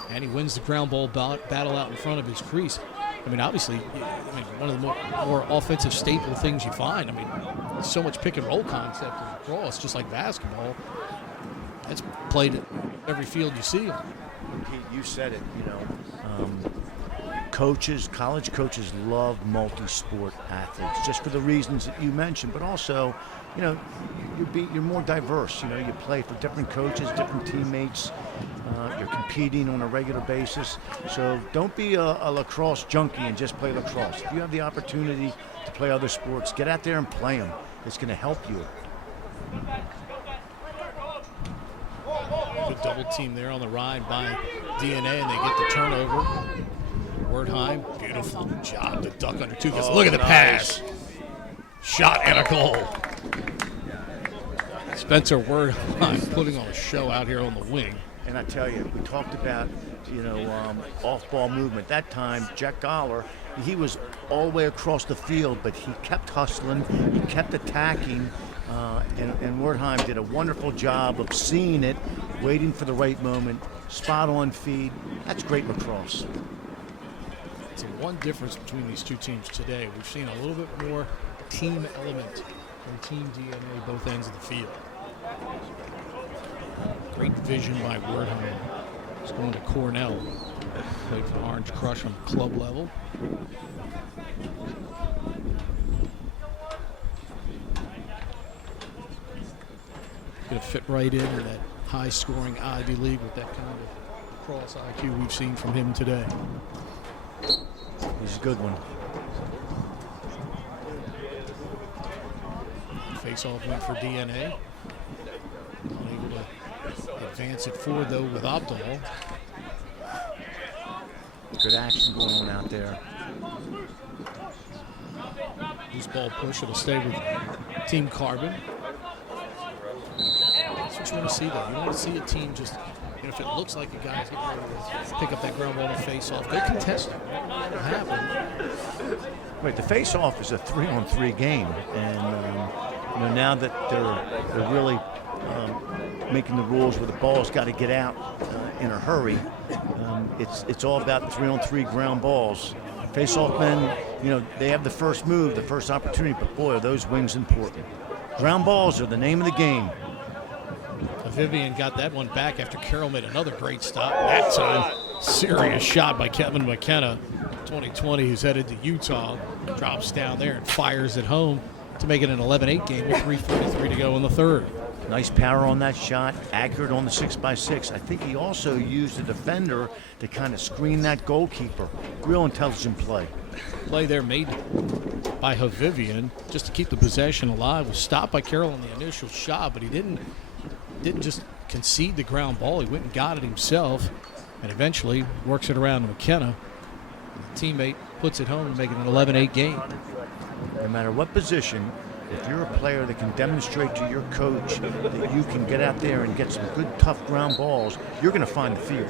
And he wins the ground ball battle out in front of his crease. Obviously, one of the more offensive staple things you find. There's so much pick and roll concept in lacrosse, just like basketball. That's played at every field you see. Pete, you said it, coaches, college coaches love multi-sport athletes just for the reasons that you mentioned, but also, you're more diverse. You play for different coaches, different teammates. You're competing on a regular basis. So don't be a lacrosse junkie and just play lacrosse. If you have the opportunity to play other sports, get out there and play them. It's going to help you. Good double team there on the ride by DNA, and they get the turnover. Wordheim, beautiful job to duck under two. Look at the pass. Shot and a goal. Spencer Wordheim putting on a show out here on the wing. And I tell you, we talked about, off-ball movement. That time, Jack Goller, he was all the way across the field, but he kept hustling, he kept attacking, and Wordheim did a wonderful job of seeing it, waiting for the right moment, spot-on feed. That's great lacrosse. It's one difference between these two teams today. We've seen a little bit more team element and team DNA both ends of the field. Great vision by Wordheim. He's going to Cornell. Played for Orange Crush on club level. Going to fit right in that high-scoring Ivy League with that kind of cross IQ we've seen from him today. He's a good one. Face-off went for DNA. Unable to advance it forward, though, with Abdal. Good action going on out there. This ball push, it'll stay with Team Carbon. That's what you want to see, though. You want to see a team just, if it looks like a guy's getting ready to pick up that ground ball and face off, they contest it. It'll happen. Right, the face-off is a 3-on-3 game, and now that they're really making the rules where the ball's got to get out in a hurry, it's all about 3-on-3 ground balls. Face-off men, they have the first move, the first opportunity, but boy, are those wings important. Ground balls are the name of the game. Vivian got that one back after Carroll made another great stop. That time, serious shot by Kevin McKenna. 2020, who's headed to Utah, drops down there and fires it home to make it an 11-8 game with 3:43 to go in the third. Nice power on that shot, accurate on the 6x6. I think he also used a defender to kind of screen that goalkeeper. Real intelligent play. Play there made by Vivian just to keep the possession alive. Was stopped by Carroll on the initial shot, but he didn't just concede the ground ball. He went and got it himself, and eventually works it around to McKenna. The teammate puts it home to make it an 11-8 game. No matter what position, if you're a player that can demonstrate to your coach that you can get out there and get some good, tough ground balls, you're going to find the field.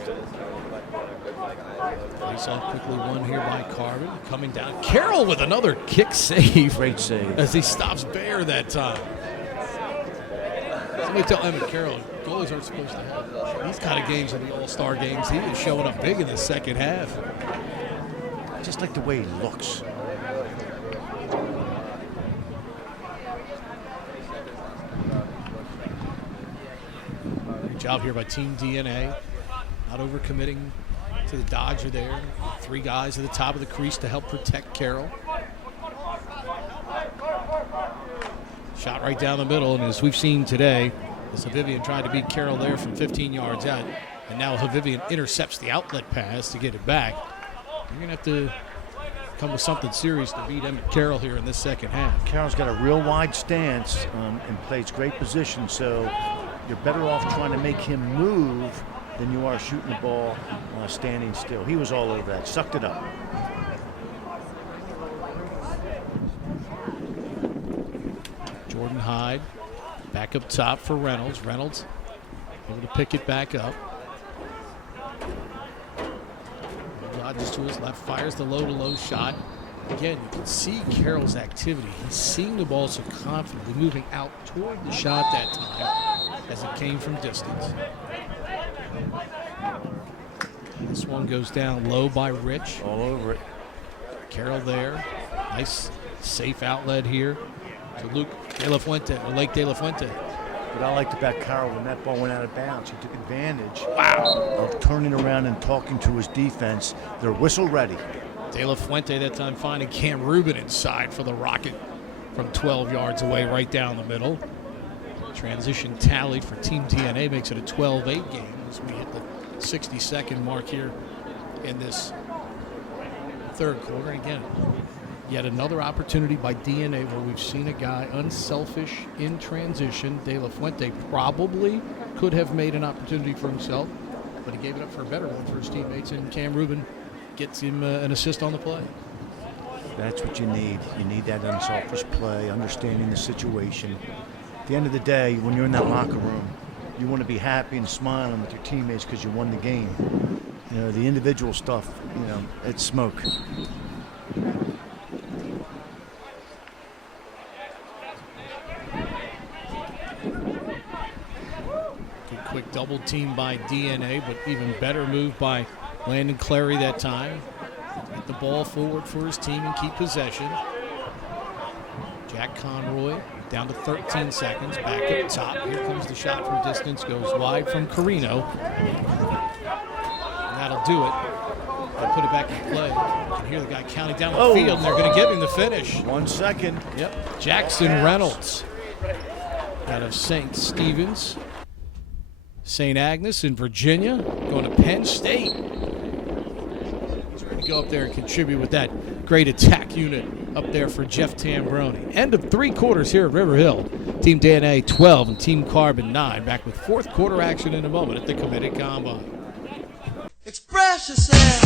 Face off quickly won here by Carbon. Coming down. Carroll with another kick save. Great save. As he stops Bear that time. Somebody tell Emmett Carroll, goalies aren't supposed to have these kind of games in the All-Star games. He is showing up big in the second half. Just like the way he looks. Great job here by Team DNA. Not overcommitting to the Dodger there. 3 guys at the top of the crease to help protect Carroll. Shot right down the middle, and as we've seen today, as Vivian tried to beat Carroll there from 15 yards out, and now Vivian intercepts the outlet pass to get it back. You're going to have to come with something serious to beat Emmett Carroll here in this second half. Carroll's got a real wide stance and plays great position, so you're better off trying to make him move than you are shooting the ball standing still. He was all over that, sucked it up. Jordan Hyde back up top for Reynolds. Reynolds able to pick it back up. Dodges to his left, fires the low-to-low shot. Again, you can see Carroll's activity. He's seeing the ball so confidently, moving out toward the shot that time as it came from distance. This one goes down low by Rich. All over it. Carroll there. Nice, safe outlet here to Luke De La Fuente, or Lake De La Fuente. What I liked about Carroll, when that ball went out of bounds, he took advantage of turning around and talking to his defense. They're whistle ready. De La Fuente that time finding Cam Rubin inside for the Rocket from 12 yards away, right down the middle. Transition tallied for Team DNA makes it a 12-8 game as we hit the 60-second mark here in this third quarter. And again, yet another opportunity by DNA where we've seen a guy unselfish in transition. De La Fuente probably could have made an opportunity for himself, but he gave it up for a better one for his teammates, and Cam Rubin gets him an assist on the play. That's what you need. You need that unselfish play, understanding the situation. At the end of the day, when you're in that locker room, you want to be happy and smiling with your teammates because you won the game. The individual stuff, it's smoke. Good quick double team by DNA, but even better move by Landon Clary that time. Get the ball forward for his team and keep possession. Jack Conroy down to 13 seconds, back up top. Here comes the shot from distance, goes wide from Carino. And that'll do it. They'll put it back in play. You can hear the guy counting down the field, and they're going to give him the finish. 1 second. Yep, Jackson Reynolds out of St. Stephen's. St. Agnes in Virginia, going to Penn State. He's ready to go up there and contribute with that great attack unit up there for Jeff Tambroni. End of 3 quarters here at River Hill. Team DNA 12 and Team Carbon 9. Back with 4th quarter action in a moment at the Committed Combine. Express yourself.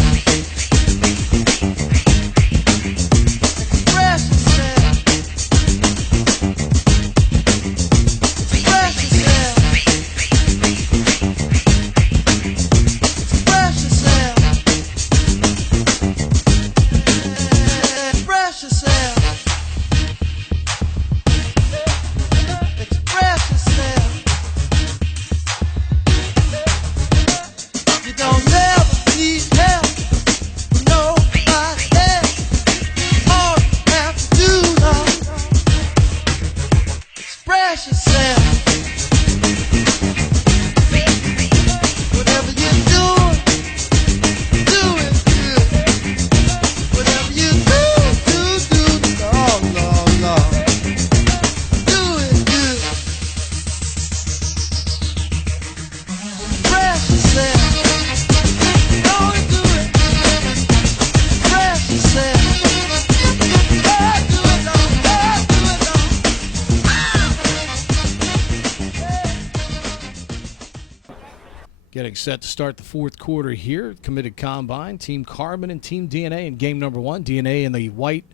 Getting set to start the fourth quarter here. Committed Combine, Team Carbon and Team DNA in game number 1. DNA in the white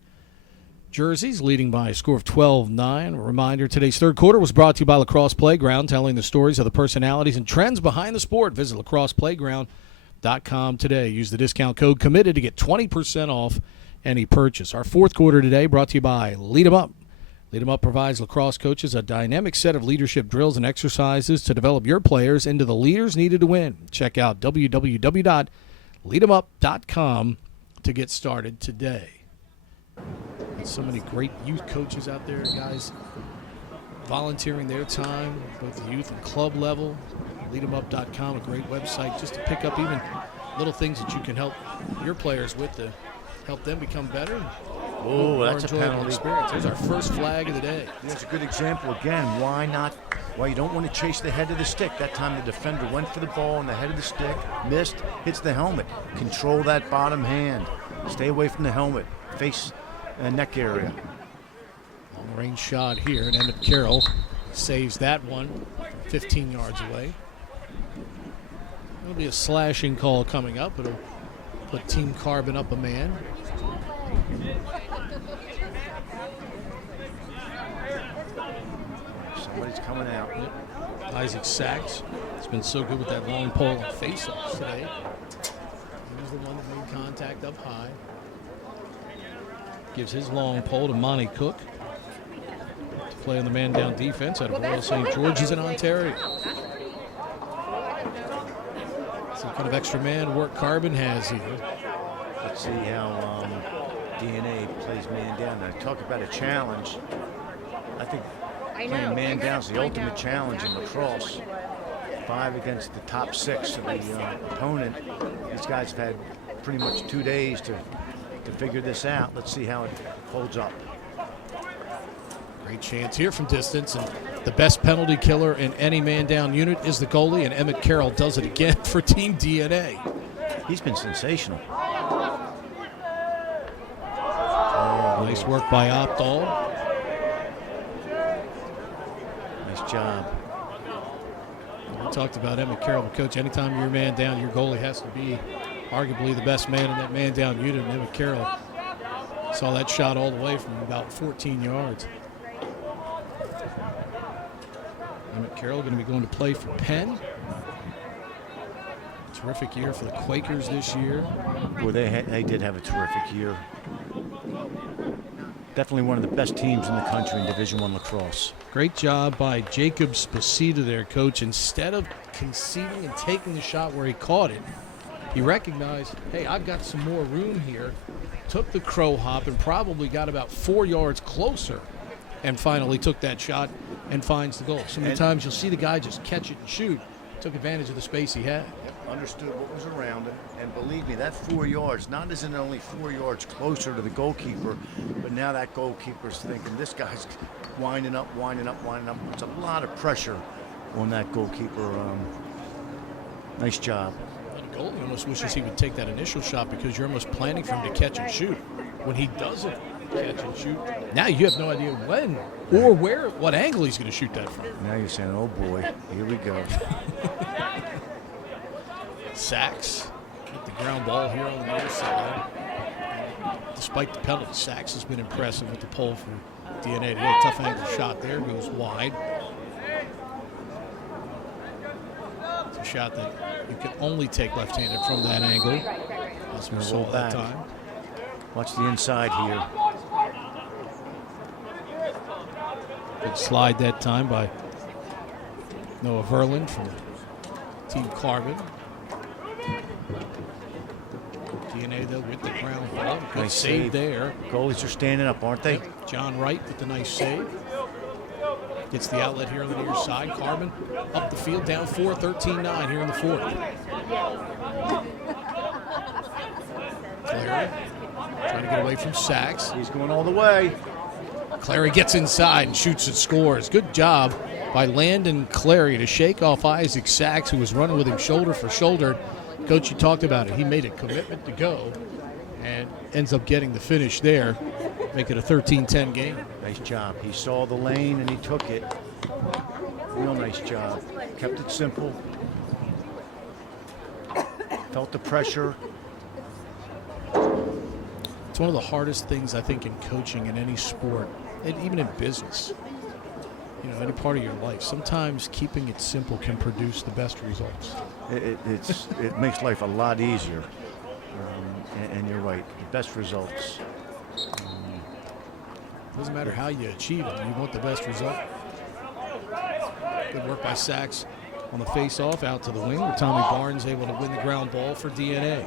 jerseys, leading by a score of 12-9. A reminder, today's third quarter was brought to you by Lacrosse Playground, telling the stories of the personalities and trends behind the sport. Visit lacrosseplayground.com today. Use the discount code COMMITTED to get 20% off any purchase. Our fourth quarter today brought to you by Lead 'em Up. Lead 'em Up provides lacrosse coaches a dynamic set of leadership drills and exercises to develop your players into the leaders needed to win. Check out www.leademup.com to get started today. So many great youth coaches out there, guys volunteering their time, both the youth and club level. Leademup.com, a great website just to pick up even little things that you can help your players with to help them become better. Oh, that's a penalty. Experience. There's our first flag of the day. That's a good example. Again, why you don't want to chase the head of the stick. That time the defender went for the ball on the head of the stick, missed, hits the helmet. Control that bottom hand. Stay away from the helmet. Face and neck area. Long range shot here, and Emmett Carroll saves that one 15 yards away. There'll be a slashing call coming up. It'll put Team Carbon up a man. Somebody's coming out. Yep. Isaac Sachs has been so good with that long pole and face-offs today. He was the one that made contact up high. Gives his long pole to Monty Cook to play on the man-down defense out of Royal St. George's in Ontario. Some kind of extra man work Carbon has here. Let's see how DNA plays man down. Now, talk about a challenge. I think playing man down is the ultimate challenge in lacrosse. 5 against the top 6 of the opponent. These guys have had pretty much 2 days to figure this out. Let's see how it holds up. Great chance here from distance, and the best penalty killer in any man-down unit is the goalie, and Emmett Carroll does it again for Team DNA. He's been sensational. Nice work by Opdahl. Nice job. We talked about Emmett Carroll, but Coach, anytime you're man down, your goalie has to be arguably the best man in that man down unit. And Emmett Carroll saw that shot all the way from about 14 yards. Emmett Carroll going to be going to play for Penn. Terrific year for the Quakers this year. Well, they did have a terrific year. Definitely one of the best teams in the country in Division I lacrosse. Great job by Jacob Spacita there, Coach. Instead of conceding and taking the shot where he caught it, he recognized, hey, I've got some more room here, took the crow hop and probably got about 4 yards closer and finally took that shot and finds the goal. So many times you'll see the guy just catch it and shoot. Took advantage of the space he had. Understood what was around him, and believe me, that 4 yards, not isn't only 4 yards closer to the goalkeeper, but now that goalkeeper's thinking, this guy's winding up. It's a lot of pressure on that goalkeeper. Nice job. The goalie almost wishes he would take that initial shot because you're almost planning for him to catch and shoot. When he doesn't catch and shoot, now you have no idea when or where, what angle he's going to shoot that from. Now you're saying, oh boy, here we go. Sachs with the ground ball here on the near side. Despite the penalty, Sachs has been impressive with the pole for DNA today. Tough angle shot there, goes wide. It's a shot that you can only take left-handed from that angle. As we saw that time. Watch the inside here. Good slide that time by Noah Verland from Team Carbon. DNA, though, with the ground ball. Good Nice save there. Goalies are standing up, aren't they? Yep. John Wright with the nice save. Gets the outlet here on the near side. Carbon up the field, down 4, 13-9 here in the fourth. Clary trying to get away from Sachs. He's going all the way. Clary gets inside and shoots and scores. Good job by Landon Clary to shake off Isaac Sachs, who was running with him shoulder for shoulder. Coach, you talked about it. He made a commitment to go and ends up getting the finish there, make it a 13-10 game. Nice job. He saw the lane and he took it. Real nice job. Kept it simple. felt the pressure. It's one of the hardest things, I think, in coaching in any sport, and even in business, any part of your life. Sometimes keeping it simple can produce the best results. It makes life a lot easier. And you're right, the best results. Doesn't matter how you achieve it, you want the best result. Good work by Sachs on the face-off out to the wing, with Tommy Barnes able to win the ground ball for DNA.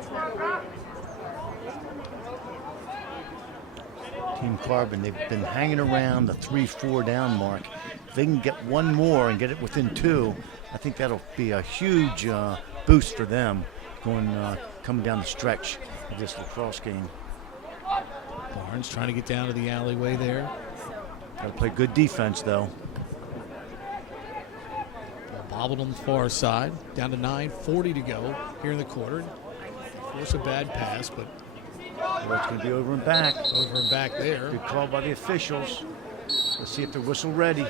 Team Carbon, they've been hanging around the 3-4 down mark. If they can get one more and get it within 2, I think that'll be a huge boost for them coming down the stretch of this lacrosse game. Barnes trying to get down to the alleyway there. Got to play good defense, though. Ball bobbled on the far side, down to 9:40 to go here in the quarter. Force a bad pass, but it's going to be over and back. Over and back there. Good call by the officials. Let's see if they're whistle ready.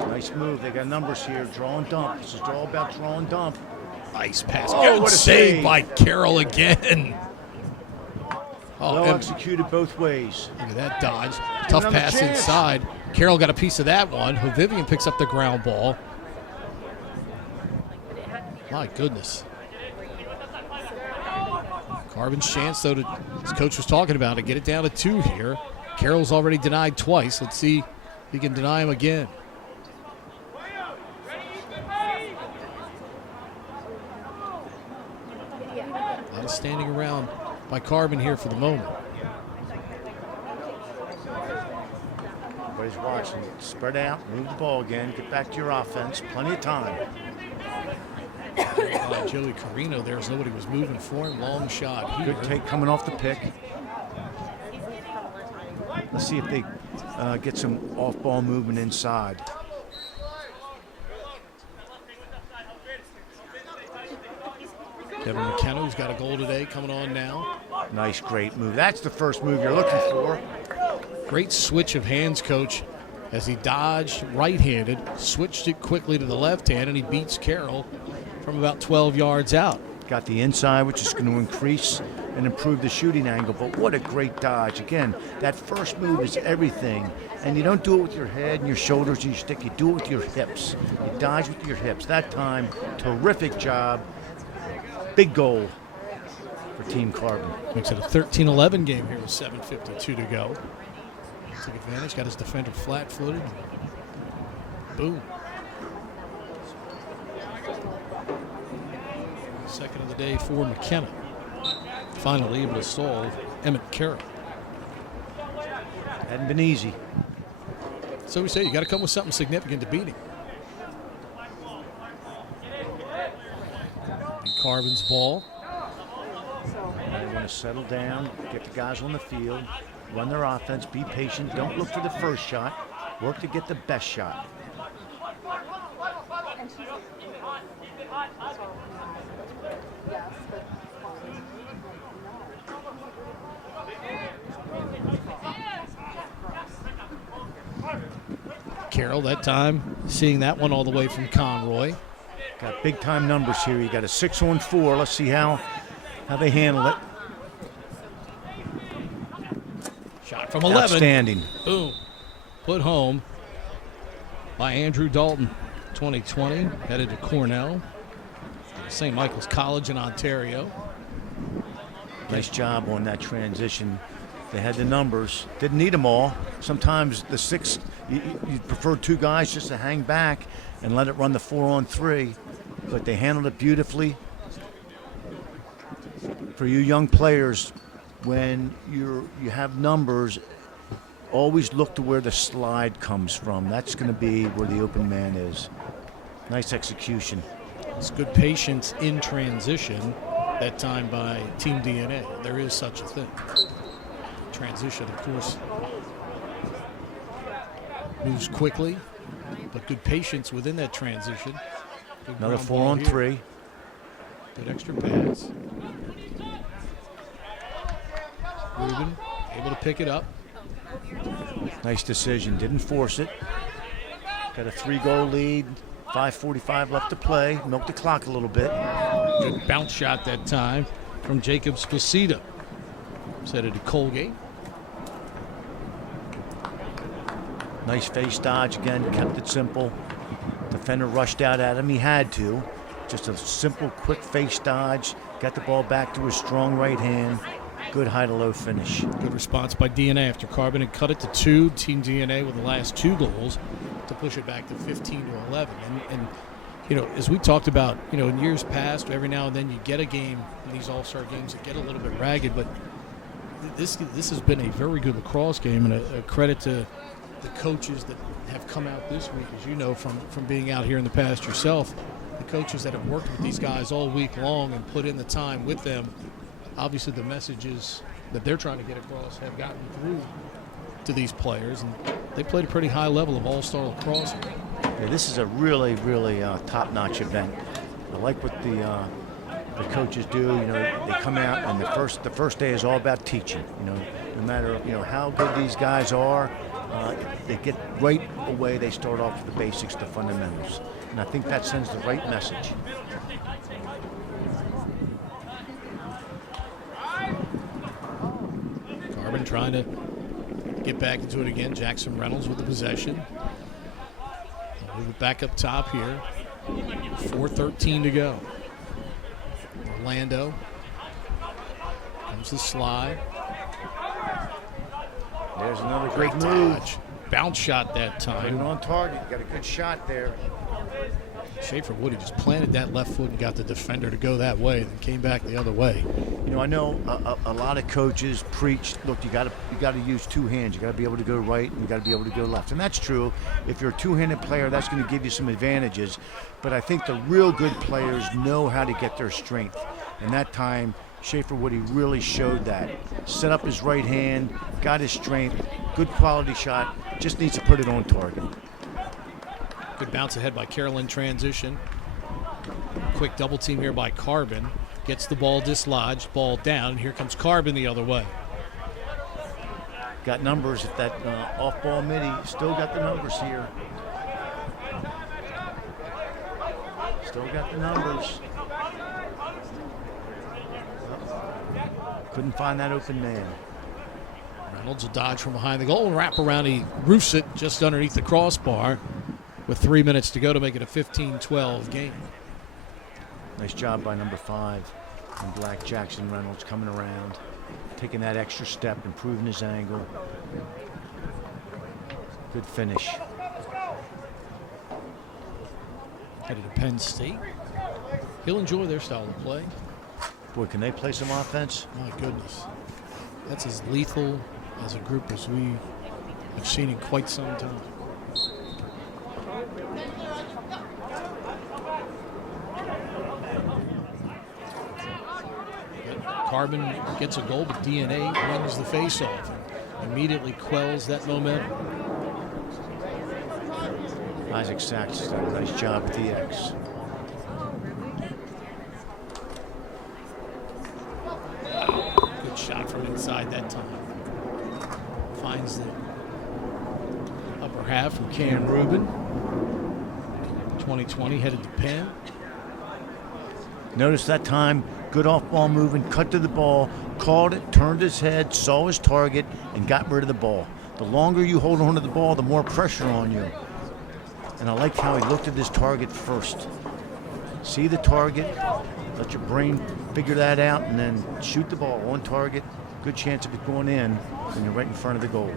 Nice move. They got numbers here. Draw and dump. This is all about draw and dump. Nice pass. Oh, Good what a save by Carroll again. Well executed both ways. Look at that dodge. Tough pass inside. Carroll got a piece of that one. Hovivian picks up the ground ball. My goodness. Carbon's chance, though, as Coach was talking about, to get it down to 2 here. Carroll's already denied twice. Let's see if he can deny him again. A lot of standing around by Carbon here for the moment. Everybody's watching. Spread out, move the ball again, get back to your offense. Plenty of time. Joey Carino there as nobody was moving for him. Long shot here. Good take coming off the pick. Let's see if they get some off-ball movement inside. Kevin McKenna, who's got a goal today, coming on now. Nice, great move. That's the first move you're looking for. Great switch of hands, Coach, as he dodged right-handed, switched it quickly to the left hand, and he beats Carroll from about 12 yards out. Got the inside, which is going to increase and improve the shooting angle, but what a great dodge. Again, that first move is everything, and you don't do it with your head and your shoulders and your stick. You do it with your hips. You dodge with your hips. That time, terrific job. Big goal for Team Carbon. Makes it a 13-11 game here with 7:52 to go. Took advantage, got his defender flat-footed. Boom. Second of the day for McKenna. Finally able to solve Emmett Carroll. Hadn't been easy. So we say you got to come with something significant to beat him. Carbon's ball. They want to settle down, get the guys on the field, run their offense, be patient. Don't look for the first shot. Work to get the best shot. Carroll that time seeing that one all the way from Conroy. Got big time numbers here. You got a 6-on-4. Let's see how they handle it. Shot from 11. Outstanding. Boom. Put home by Andrew Dalton. 2020 headed to Cornell, St. Michael's College in Ontario. Nice job on that transition. They had the numbers. Didn't need them all. Sometimes the 6, you prefer 2 guys just to hang back and let it run the 4-on-3. But they handled it beautifully. For you young players, when you have numbers, always look to where the slide comes from. That's going to be where the open man is. Nice execution. It's good patience in transition that time by Team DNA. There is such a thing. Transition, of course, moves quickly, but good patience within that transition. Good another 4-on-3. Good extra pass. Rubin able to pick it up. Nice decision. Didn't force it. Got a 3-goal lead. 5:45 left to play. Milk the clock a little bit. Good bounce shot that time from Jacob Spacita. Set it to Colgate. Nice face dodge again, kept it simple. Defender rushed out at him, he had to. Just a simple, quick face dodge. Got the ball back to his strong right hand. Good high-to-low finish. Good response by DNA after Carbon had cut it to 2. Team DNA with the last 2 goals to push it back to 15-11. And you know, as we talked about, you know, in years past, every now and then you get a game in these all-star games that get a little bit ragged, but this has been a very good lacrosse game, and a credit to the coaches that have come out this week, as you know from being out here in the past yourself. The coaches that have worked with these guys all week long and put in the time with them. Obviously, the messages that they're trying to get across have gotten through to these players, and they played a pretty high level of all-star lacrosse. Yeah, this is a really, really top-notch event. I like what the coaches do. You know, they come out, and the first day is all about teaching. You know, no matter how good these guys are, they get right away. They start off with the basics, the fundamentals, and I think that sends the right message. Carbon trying to get back into it again. Jackson Reynolds with the possession. Move it back up top here. 4:13 to go. Orlando. Comes the slide. There's another great move. Dodge. Bounce shot that Put it time. on target. Got a good shot there. Schaefer Woody just planted that left foot and got the defender to go that way, then came back the other way. You know, I know a lot of coaches preach, look, you got to use 2 hands. You got to be able to go right, and you got to be able to go left, and that's true. If you're a 2-handed player, that's going to give you some advantages. But I think the real good players know how to get their strength, and that time Schaefer Woody really showed that. Set up his right hand, got his strength, good quality shot. Just needs to put it on target. Good bounce ahead by Carolyn transition. Quick double team here by Carbon. Gets the ball dislodged, ball down. Here comes Carbon the other way. Got numbers at that off-ball midi. Still got the numbers here. Still got the numbers. Couldn't find that open man. Reynolds a dodge from behind the goal and wrap around. He roofs it just underneath the crossbar with 3 minutes to go to make it a 15-12 game. Nice job by number 5 in black, Jackson Reynolds, coming around, taking that extra step, improving his angle. Good finish. Headed to Penn State. He'll enjoy their style of play. Boy, can they play some offense? My goodness. That's as lethal as a group as we have seen in quite some time. Carbon gets a goal, but DNA wins the faceoff and immediately quells that momentum. Isaac Sachs done a nice job with the X. Good shot from inside that time. Finds the upper half from Cam Rubin. 2020 headed to Penn. Notice that time, good off-ball movement, cut to the ball, called it, turned his head, saw his target, and got rid of the ball. The longer you hold on to the ball, the more pressure on you. And I like how he looked at his target first. See the target, let your brain figure that out, and then shoot the ball on target. Good chance of it going in when you're right in front of the goal.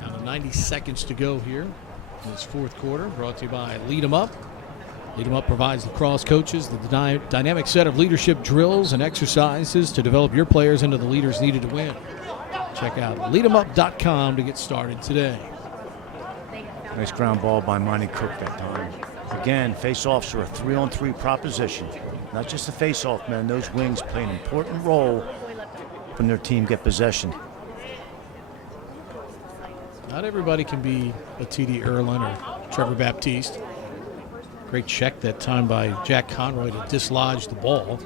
Down to 90 seconds to go here in this 4th quarter. Brought to you by Lead 'em Up. Lead 'em Up provides lacrosse coaches the dynamic set of leadership drills and exercises to develop your players into the leaders needed to win. Check out leademup.com to get started today. Nice ground ball by Monty Cook that time. Again, face-offs are a 3-on-3 proposition. Not just a face-off, man. Those wings play an important role when their team get possession. Not everybody can be a T.D. Erlin or Trevor Baptiste. Great check that time by Jack Conroy to dislodge the ball.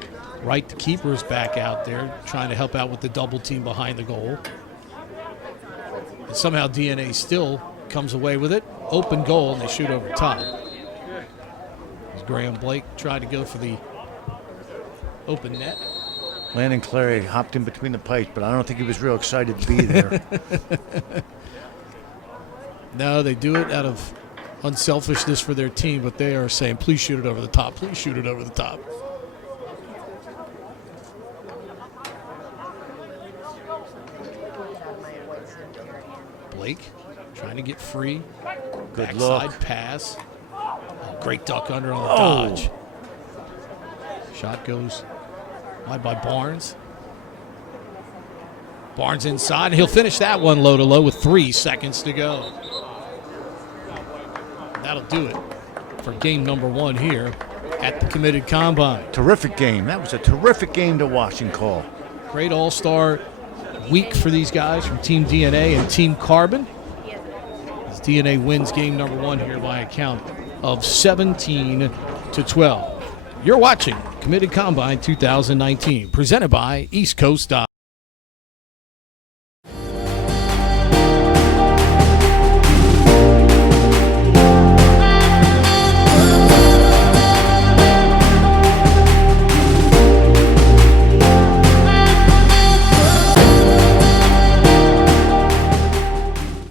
Right, the keeper is back out there trying to help out with the double team behind the goal. And somehow DNA still comes away with it. Open goal, and they shoot over top. Graham Blake tried to go for the open net. Landon Clary hopped in between the pipes, but I don't think he was real excited to be there. No, they do it out of unselfishness for their team, but they are saying, please shoot it over the top. Please shoot it over the top. Blake trying to get free. Good Backside look. pass. Oh, great duck under on the dodge. Shot goes wide by Barnes. Barnes inside, and he'll finish that one low to low with 3 seconds to go. That'll do it for game number 1 here at the Committed Combine. Terrific game. That was a terrific game to watch and call. Great all-star week for these guys from Team DNA and Team Carbon. As DNA wins game number 1 here by a count of 17-12. You're watching Committed Combine 2019, presented by East Coast Dodge.